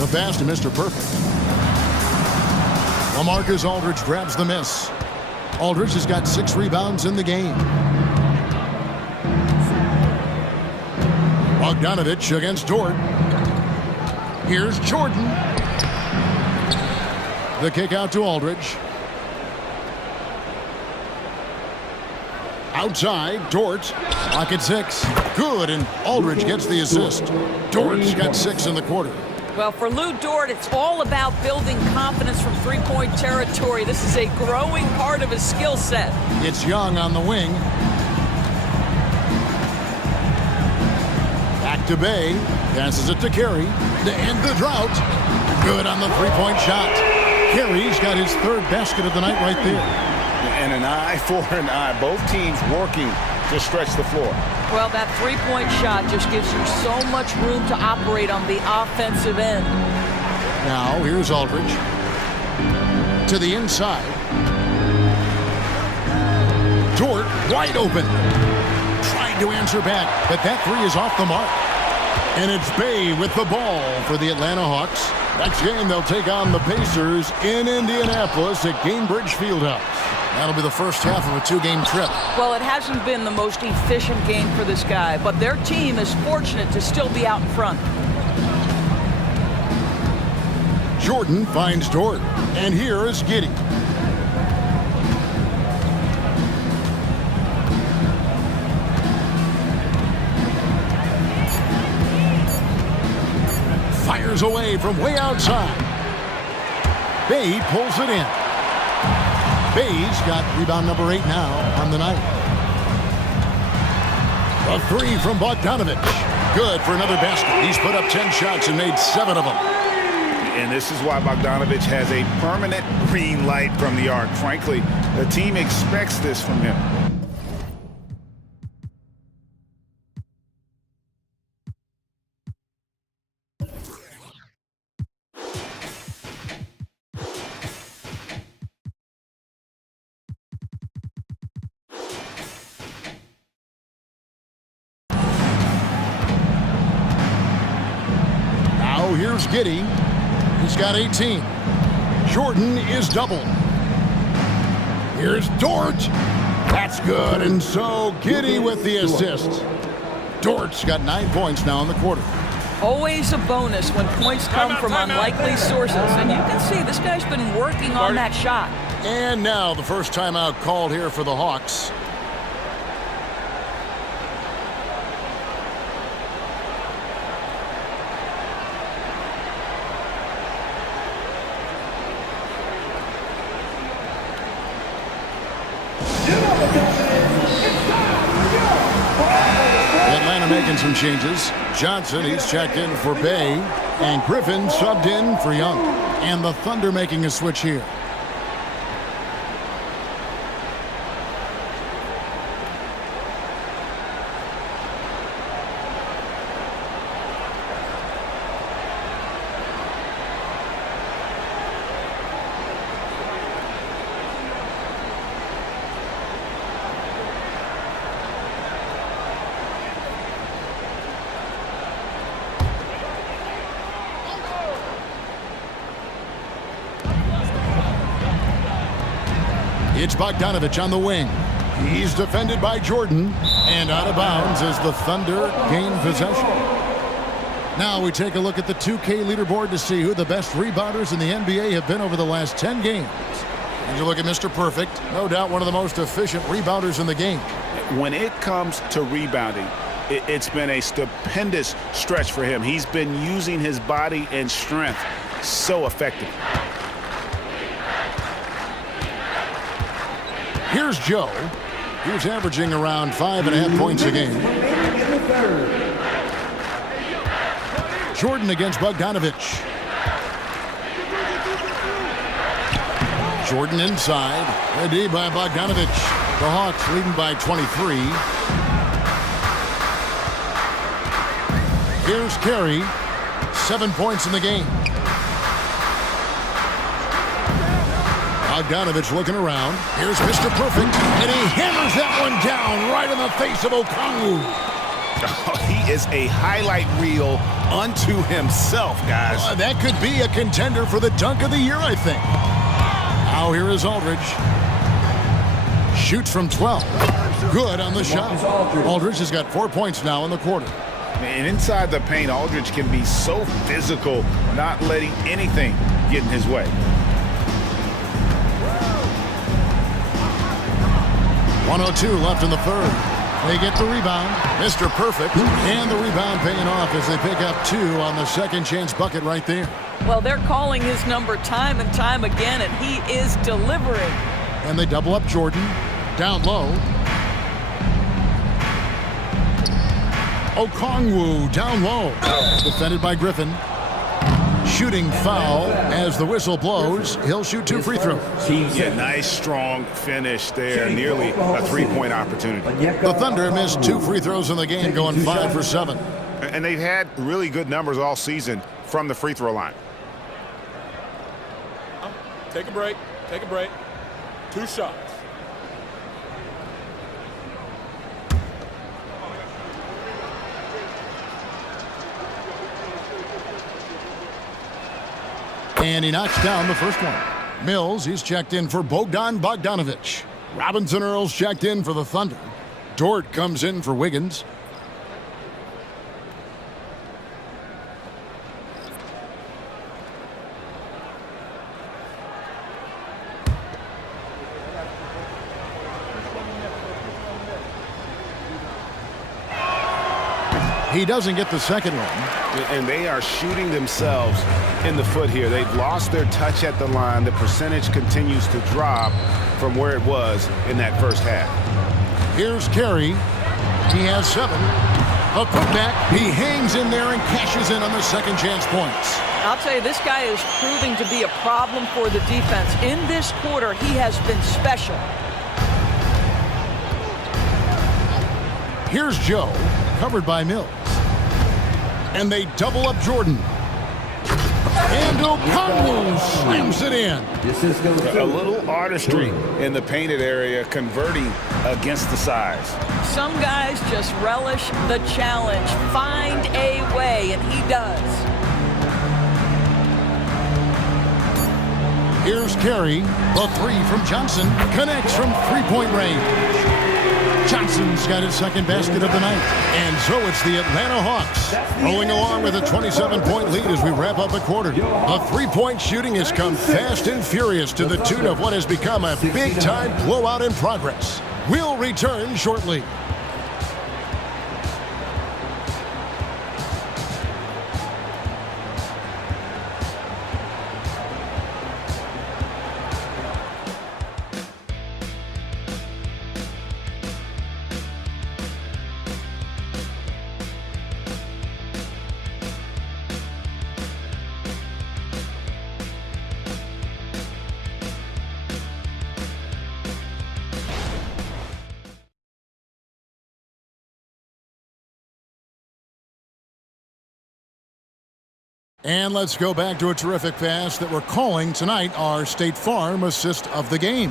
The pass to Mr. Perfect. LaMarcus Aldridge grabs the miss. Aldridge has got 6 rebounds in the game. Bogdanovich against Dort. Here's Jordan. The kick out to Aldridge. Outside, Dort. Pocket 6. Good, and Aldridge gets the assist. Dort's got 6 in the quarter. Well, for Lou Dort, it's all about building confidence from three-point territory. This is a growing part of his skill set. It's Young on the wing. Back to Bay. Passes it to Carey to end the drought. Good on the three-point shot. Carey's got his 3rd basket of the night right there. And an eye for an eye. Both teams working to stretch the floor. Well, that three-point shot just gives you so much room to operate on the offensive end. Now, here's Aldridge. To the inside. Dort, wide open. Tried to answer back, but that 3 is off the mark. And it's Bay with the ball for the Atlanta Hawks. Next game, they'll take on the Pacers in Indianapolis at Gainbridge Fieldhouse. That'll be the first half of a 2-game trip. Well, it hasn't been the most efficient game for this guy, but their team is fortunate to still be out in front. Jordan finds Dort, and here is Giddey. Fires away from way outside. Bay pulls it in. Bay's got rebound number 8 now on the night. A 3 from Bogdanovic. Good for another basket. He's put up 10 shots and made 7 of them. And this is why Bogdanovic has a permanent green light from the arc. Frankly, the team expects this from him. Now here's Giddey. He's got 18. Jordan is doubled. Here's Dort. That's good. And so Giddey with the assist. Dort's got 9 points now in the quarter. Always a bonus when points come from unlikely sources. And you can see this guy's been working on that shot. And now the first timeout called here for the Hawks. Atlanta making some changes. Johnson, he's checked in for Bay, and Griffin subbed in for Young. And the Thunder making a switch here. It's Bogdanovic on the wing. He's defended by Jordan, and out of bounds as the Thunder gain possession. Now we take a look at the 2K leaderboard to see who the best rebounders in the NBA have been over the last 10 games. And you look at Mr. Perfect, no doubt one of the most efficient rebounders in the game. When it comes to rebounding, it's been a stupendous stretch for him. He's been using his body and strength so effectively. Here's Joe. He was averaging around 5.5 points a game. Jordan against Bogdanovic. Jordan inside. A D by Bogdanovic. The Hawks leading by 23. Here's Carey. 7 points in the game. Bogdanovic looking around. Here's Mr. Perfect, and he hammers that one down right in the face of Okongwu. Oh, he is a highlight reel unto himself, guys. That could be a contender for the dunk of the year, I think. Now here is Aldridge. Shoots from 12. Good on the shot. Aldridge has got 4 points now in the quarter. And inside the paint, Aldridge can be so physical, not letting anything get in his way. 1:02 left in the third. They get the rebound. Mr. Perfect. And the rebound paying off as they pick up 2 on the second chance bucket right there. Well, they're calling his number time and time again, and he is delivering. And they double up Jordan. Down low. Okongwu down low. Defended by Griffin. Shooting foul as the whistle blows. He'll shoot 2 free throws. Yeah, nice strong finish there. Nearly a 3-point opportunity. The Thunder missed 2 free throws in the game, going 5 for 7. And they've had really good numbers all season from the free throw line. Take a break. Take a break. 2 shots. And he knocks down the first one. Mills, he's checked in for Bogdan Bogdanovic. Robinson Earl's checked in for the Thunder. Dort comes in for Wiggins. He doesn't get the second one. And they are shooting themselves in the foot here. They've lost their touch at the line. The percentage continues to drop from where it was in that first half. Here's Carey. He has 7. A putback. He hangs in there and cashes in on the second chance points. I'll tell you, this guy is proving to be a problem for the defense. In this quarter, he has been special. Here's Joe, covered by Mills. And they double up Jordan. And Okongwu slams it in. A little artistry in the painted area, converting against the size. Some guys just relish the challenge. Find a way, and he does. Here's Carey. The 3 from Johnson connects from three-point range. Johnson's got his second basket of the night. And so it's the Atlanta Hawks rolling along with a 27-point lead as we wrap up the quarter. The three-point shooting has come fast and furious to the tune of what has become a big-time blowout in progress. We'll return shortly. And let's go back to a terrific pass that we're calling tonight our State Farm assist of the game.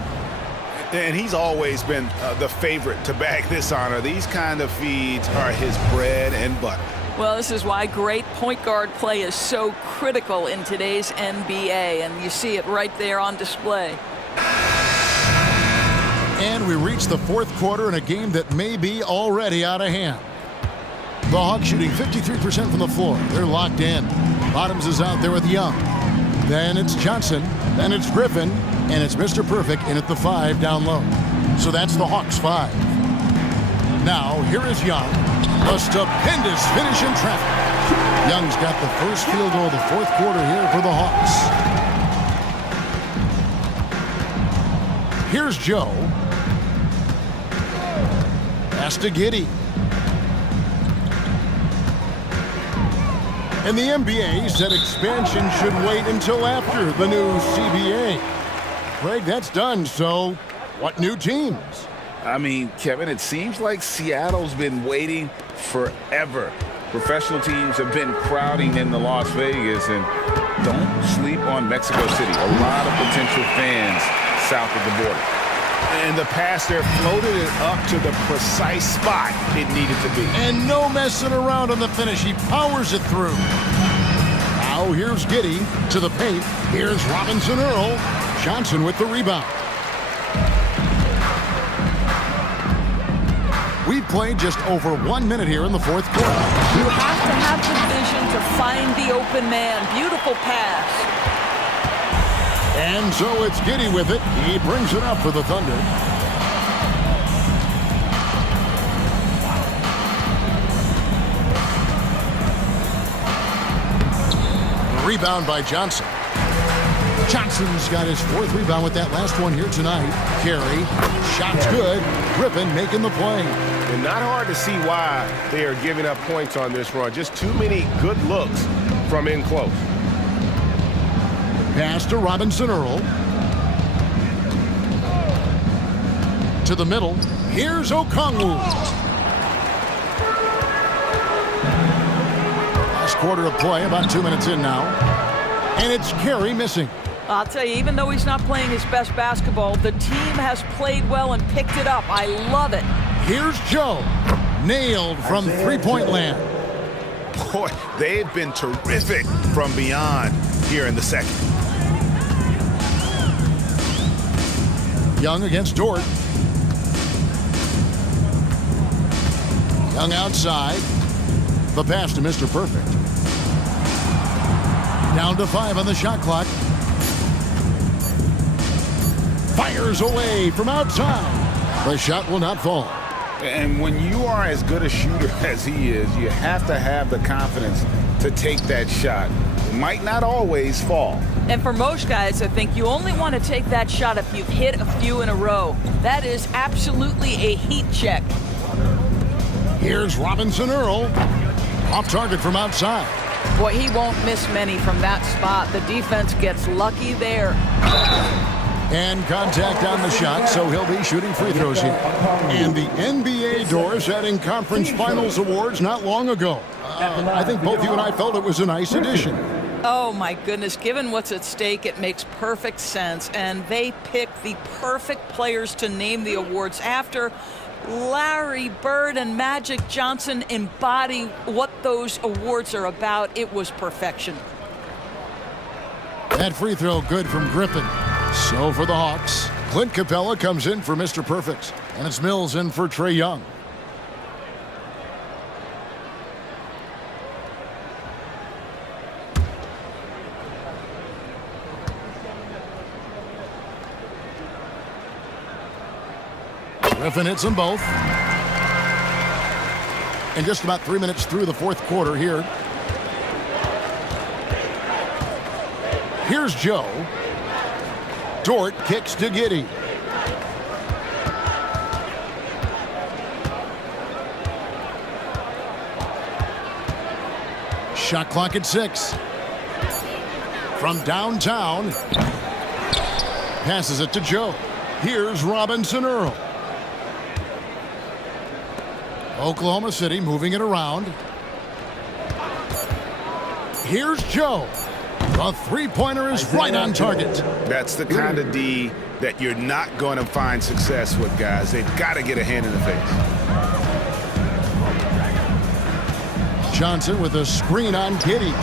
And he's always been the favorite to bag this honor. These kind of feeds are his bread and butter. Well, this is why great point guard play is so critical in today's NBA, and you see it right there on display. And we reach the fourth quarter in a game that may be already out of hand. The Hawks shooting 53% from the floor. They're locked in. Bottoms is out there with Young. Then it's Johnson. Then it's Griffin. And it's Mr. Perfect in at the 5 down low. So that's the Hawks 5. Now, here is Young. A stupendous finish in traffic. Young's got the first field goal of the fourth quarter here for the Hawks. Here's Joe. Pass to Giddey. And the NBA said expansion should wait until after the new CBA. Greg, that's done, so what new teams? I mean, Kevin, it seems like Seattle's been waiting forever. Professional teams have been crowding into Las Vegas, and don't sleep on Mexico City. A lot of potential fans south of the border. And the pass there floated it up to the precise spot it needed to be. And no messing around on the finish. He powers it through. Now here's Giddey to the paint. Here's Robinson Earl. Johnson with the rebound. We've played just over 1 minute here in the fourth quarter. You have to have the vision to find the open man. Beautiful pass. And so it's Giddey with it. He brings it up for the Thunder. Rebound by Johnson. Johnson's got his fourth rebound with that last one here tonight. Carey, shot's good. Griffin making the play. And not hard to see why they are giving up points on this run. Just too many good looks from in close. Pass to Robinson Earl. To the middle. Here's Okongwu. Last quarter of play, about 2 minutes in now. And it's Carey missing. I'll tell you, even though he's not playing his best basketball, the team has played well and picked it up. I love it. Here's Joe. Nailed from three-point land. Boy, they've been terrific from beyond here in the second. Young against Dort. Young outside. The pass to Mr. Perfect. Down to 5 on the shot clock. Fires away from outside. The shot will not fall. And when you are as good a shooter as he is, you have to have the confidence to take that shot. It might not always fall. And for most guys, I think you only want to take that shot if you've hit a few in a row. That is absolutely a heat check. Here's Robinson Earl. Off target from outside. Boy, he won't miss many from that spot. The defense gets lucky there. And contact on the shot, so he'll be shooting free throws here. And the NBA doors adding conference finals awards not long ago. I think both you and I felt it was a nice addition. Oh my goodness, given what's at stake, it makes perfect sense. And they picked the perfect players to name the awards after. Larry Bird and Magic Johnson embody what those awards are about. It was perfection. That free throw good from Griffin. So for the Hawks, Clint Capella comes in for Mr. Perfect. And it's Mills in for Trae Young. Griffin hits them both. And just about 3 minutes through the fourth quarter here. Here's Joe. Dort kicks to Giddey. Shot clock at 6. From downtown. Passes it to Joe. Here's Robinson Earl. Oklahoma City moving it around. Here's Joe. The three-pointer is right on target. That's the kind of D that you're not going to find success with, guys. They've got to get a hand in the face. Johnson with a screen on Giddey.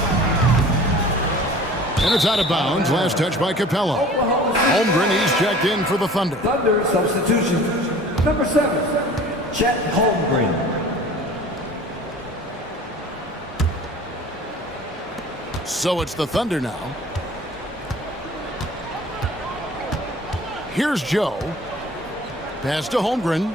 And it's out of bounds. Last touch by Capella. Holmgren, he's checked in for the Thunder. Thunder substitution. Number 7, Chet Holmgren. So it's the Thunder now. Here's Joe. Pass to Holmgren.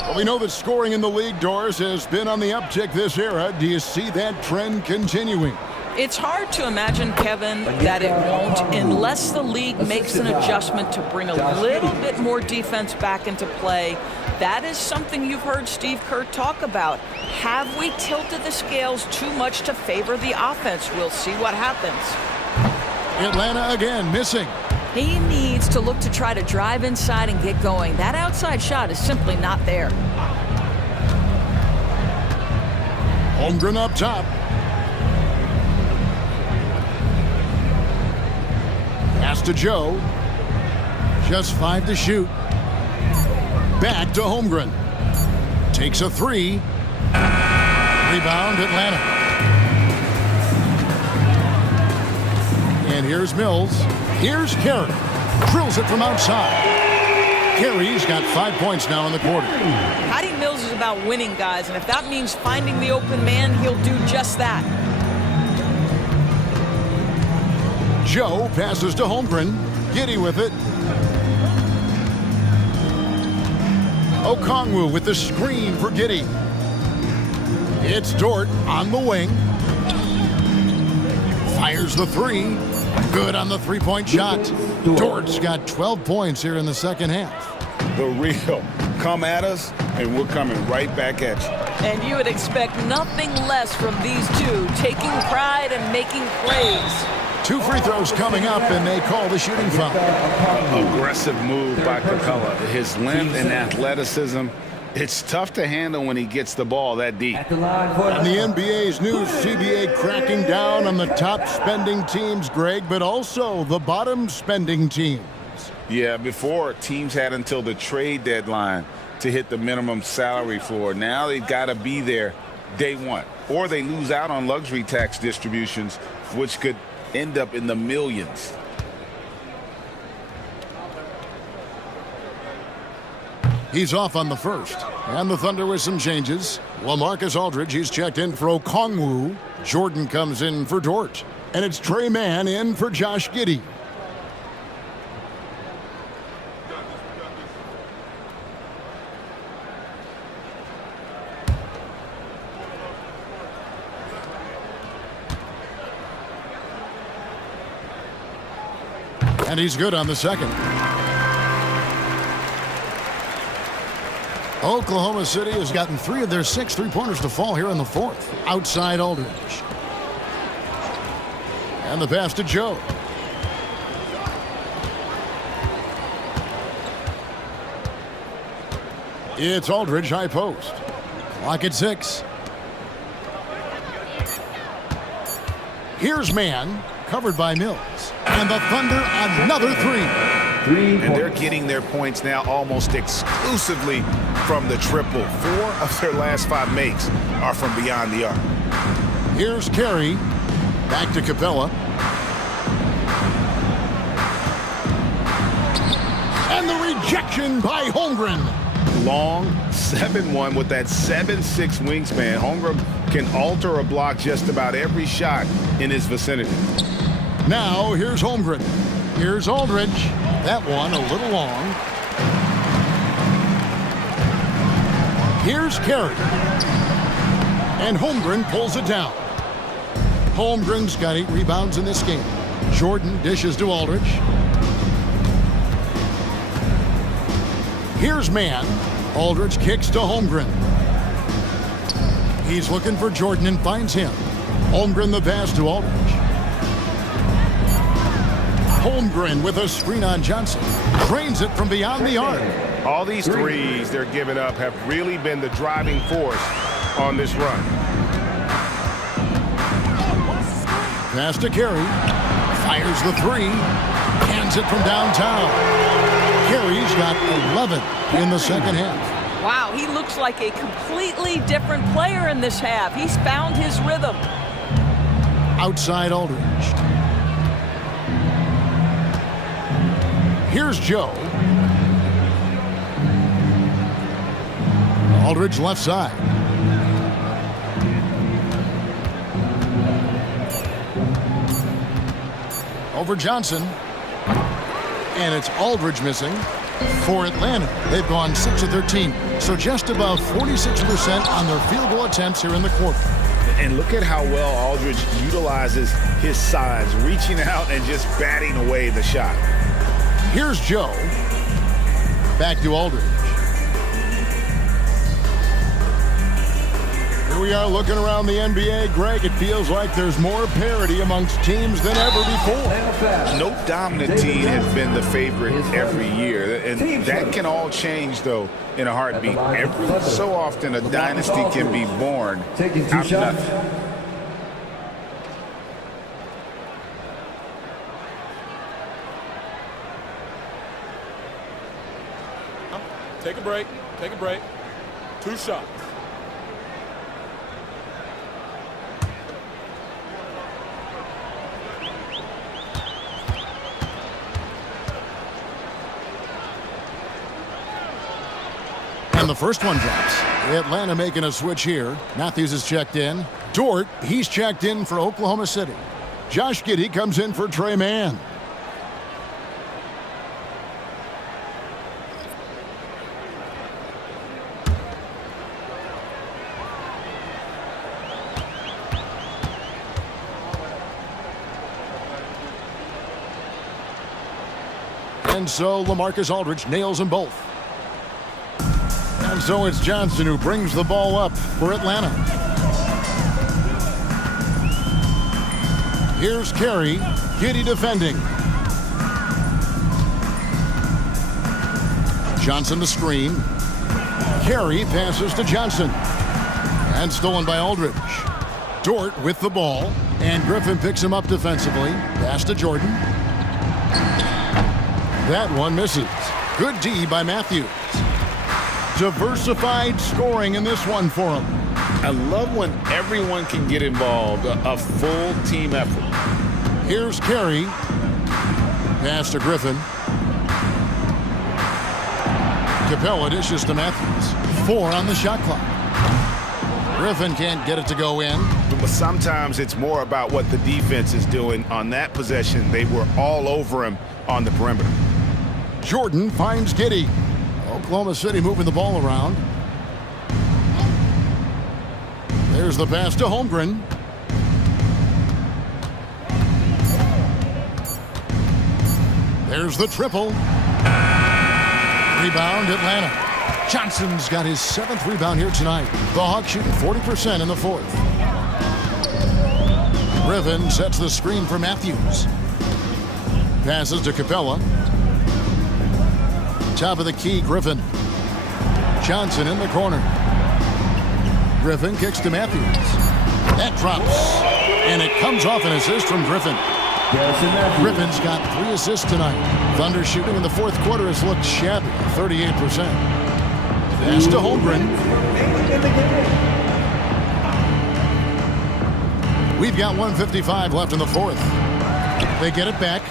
Well, we know that scoring in the league, Doris, has been on the uptick this era. Do you see that trend continuing? It's hard to imagine, Kevin, that it won't unless the league makes an adjustment to bring a little bit more defense back into play. That is something you've heard Steve Kerr talk about. Have we tilted the scales too much to favor the offense? We'll see what happens. Atlanta again missing. He needs to look to try to drive inside and get going. That outside shot is simply not there. Holmgren up top. Pass to Joe. Just 5 to shoot. Back to Holmgren. Takes a 3. Rebound Atlanta. And here's Mills. Here's Carey. Drills it from outside. Carey's got 5 points now in the quarter. Patty Mills is about winning, guys, and if that means finding the open man, he'll do just that. Joe passes to Holmgren. Giddey with it. Okongwu with the screen for Giddey. It's Dort on the wing. Fires the 3. Good on the three-point shot. Dort's got 12 points here in the second half. The real. Come at us, and we're coming right back at you. And you would expect nothing less from these two, taking pride and making plays. 2 free throws coming up, and they call the shooting foul. Aggressive move by Capella. His length and athleticism, it's tough to handle when he gets the ball that deep. And the NBA's new CBA cracking down on the top spending teams, Greg, but also the bottom spending teams. Yeah, before teams had until the trade deadline to hit the minimum salary floor. Now they've got to be there day one, or they lose out on luxury tax distributions, which could end up in the millions. He's off on the first. And the Thunder with some changes. LaMarcus Aldridge, he's checked in for Okongwu. Jordan comes in for Dort. And it's Tre Mann in for Josh Giddey. And he's good on the second. Oklahoma City has gotten 3 of their 6 three-pointers to fall here in the fourth. Outside Aldridge. And the pass to Joe. It's Aldridge, high post. Clock at 6. Here's Mann, covered by Mills. And the Thunder, another 3. And they're getting their points now almost exclusively from the triple. 4 of their last 5 makes are from beyond the arc. Here's Carey. Back to Capella. And the rejection by Holmgren. Long 7-1 with that 7'6" wingspan. Holmgren can alter a block just about every shot in his vicinity. Now here's Holmgren. Here's Aldridge. That one a little long. Here's Carey. And Holmgren pulls it down. Holmgren's got 8 rebounds in this game. Jordan dishes to Aldridge. Here's Mann. Aldridge kicks to Holmgren. He's looking for Jordan and finds him. Holmgren the pass to Aldridge. Holmgren with a screen on Johnson. Drains it from beyond the arc. All these threes they're giving up have really been the driving force on this run. Pass to Carey. Fires the 3. Hands it from downtown. Carey's got 11 in the second half. Wow, he looks like a completely different player in this half. He's found his rhythm. Outside Aldridge. Here's Joe. Aldridge left side. Over Johnson. And it's Aldridge missing for Atlanta. They've gone 6 of 13. So just about 46% on their field goal attempts here in the quarter. And look at how well Aldridge utilizes his size, reaching out and just batting away the shot. Here's Joe. Back to Aldridge. Here we are looking around the NBA. Greg, it feels like there's more parity amongst teams than ever before. No dominant team has been the favorite every year. And that can all change, though, in a heartbeat. Every so often, a dynasty can be born out of nothing. Take a break. Take a break. 2 shots. And the first one drops. Atlanta making a switch here. Matthews is checked in. Dort, he's checked in for Oklahoma City. Josh Giddey comes in for Tre Mann. And so LaMarcus Aldridge nails them both. And so it's Johnson who brings the ball up for Atlanta. Here's Carey. Giddey defending. Johnson the screen. Carey passes to Johnson. And stolen by Aldridge. Dort with the ball. And Griffin picks him up defensively. Pass to Jordan. That one misses. Good D by Matthews. Diversified scoring in this one for him. I love when everyone can get involved, a full team effort. Here's Carey. Pass to Griffin. Capella dishes to Matthews. 4 on the shot clock. Griffin can't get it to go in. But sometimes it's more about what the defense is doing. On that possession, they were all over him on the perimeter. Jordan finds Giddey. Oklahoma City moving the ball around. There's the pass to Holmgren. There's the triple. Rebound, Atlanta. Johnson's got his 7th rebound here tonight. The Hawks shooting 40% in the 4th. Griffin sets the screen for Matthews. Passes to Capella. Top of the key, Griffin. Johnson in the corner. Griffin kicks to Matthews. That drops. And it comes off an assist from Griffin. Griffin's got 3 assists tonight. Thunder shooting in the 4th quarter has looked shabby, 38%. Pass to Holmgren. We've got 1:55 left in the 4th. They get it back.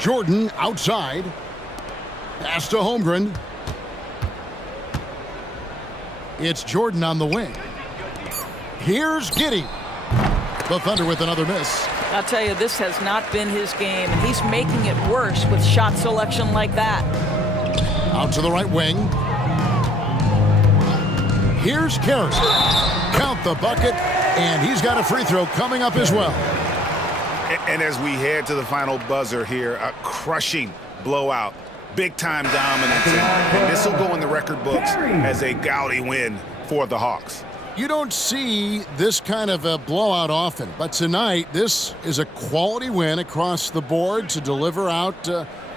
Jordan outside. Pass to Holmgren. It's Jordan on the wing. Here's Giddey. The Thunder with another miss. I'll tell you, this has not been his game, and he's making it worse with shot selection like that. Out to the right wing. Here's Carey. Count the bucket, and he's got a free throw coming up as well. And as we head to the final buzzer here, a crushing blowout. Big-time dominance, and this will go in the record books as a gaudy win for the Hawks. You don't see this kind of a blowout often, but tonight this is a quality win across the board to deliver out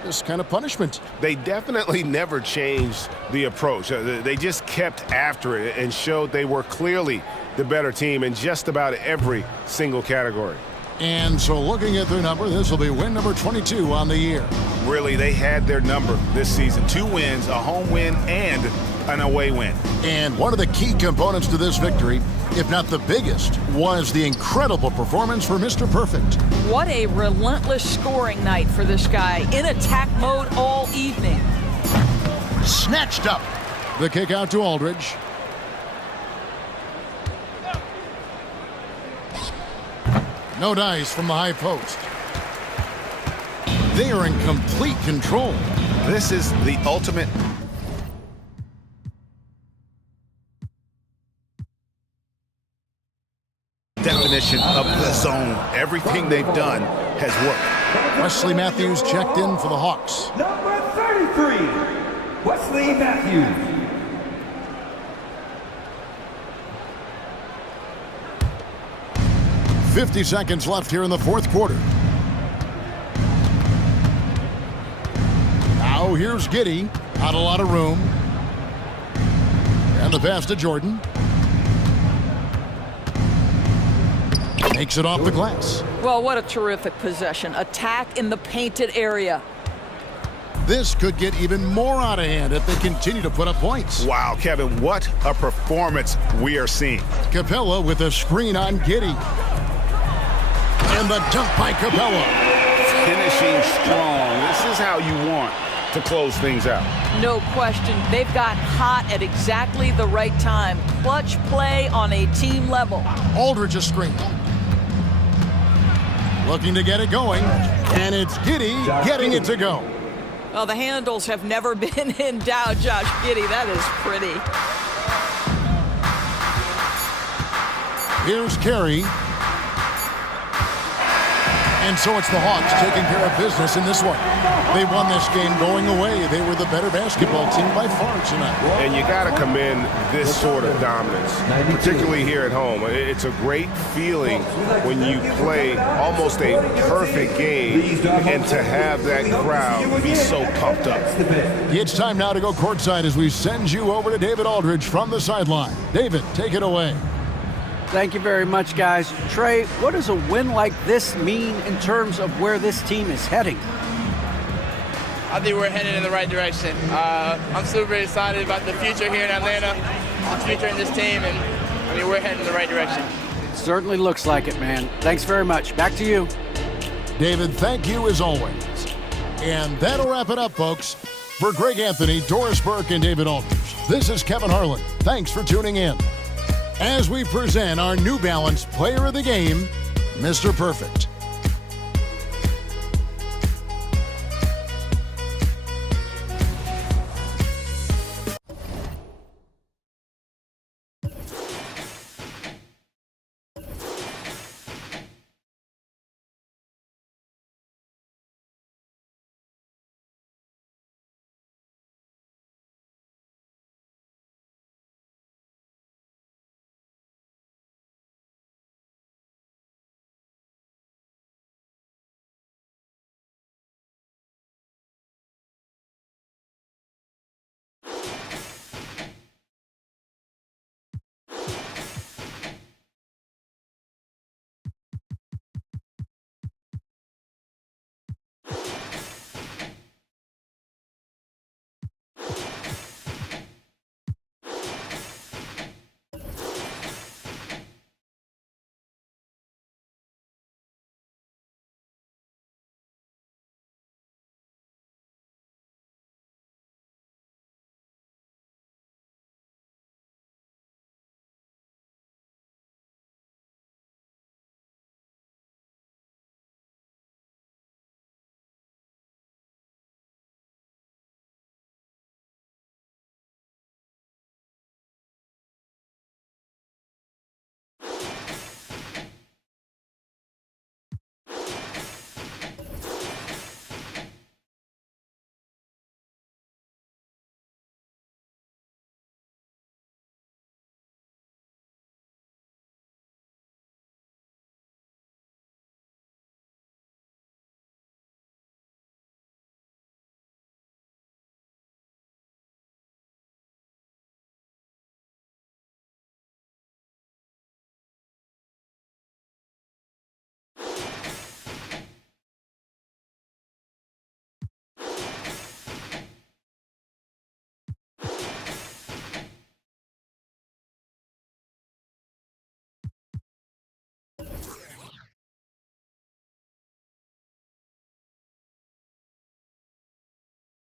this kind of punishment. They definitely never changed the approach. They just kept after it and showed they were clearly the better team in just about every single category. And so looking at their number, this will be win number 22 on the year. Really, they had their number this season. 2 wins, a home win, and an away win. And one of the key components to this victory, if not the biggest, was the incredible performance for Mr. Perfect. What a relentless scoring night for this guy. In attack mode all evening. Snatched up. The kick out to Aldridge. No dice from the high post. They are in complete control. This is the ultimate definition of the zone. Everything they've done has worked. Wesley Matthews checked in for the Hawks. Number 33, Wesley Matthews. .50 seconds left here in the 4th quarter. Now here's Giddey. Not a lot of room. And the pass to Jordan. Makes it off the glass. Well, what a terrific possession. Attack in the painted area. This could get even more out of hand if they continue to put up points. Wow, Kevin, what a performance we are seeing. Capella with a screen on Giddey. And the dunk by Capella. Finishing strong. This is how you want to close things out. No question. They've got hot at exactly the right time. Clutch play on a team level. Aldridge a screen. Looking to get it going. And it's Giddey getting it to go. Well, the handles have never been in doubt, Josh Giddey. That is pretty. Here's Carey. And so it's the Hawks taking care of business in this one. They won this game going away. They were the better basketball team by far tonight. And you got to commend this sort of dominance, particularly here at home. It's a great feeling when you play almost a perfect game and to have that crowd be so pumped up. It's time now to go courtside as we send you over to David Aldridge from the sideline. David, take it away. Thank you very much, guys. Trey, what does a win like this mean in terms of where this team is heading? I think we're heading in the right direction. I'm super excited about the future here in Atlanta, the future in this team, and I mean, we're heading in the right direction. It certainly looks like it, man. Thanks very much. Back to you. David, thank you as always. And that'll wrap it up, folks. For Greg Anthony, Doris Burke, and David Aldridge, this is Kevin Harlan. Thanks for tuning in. As we present our New Balance Player of the Game, Mr. Perfect.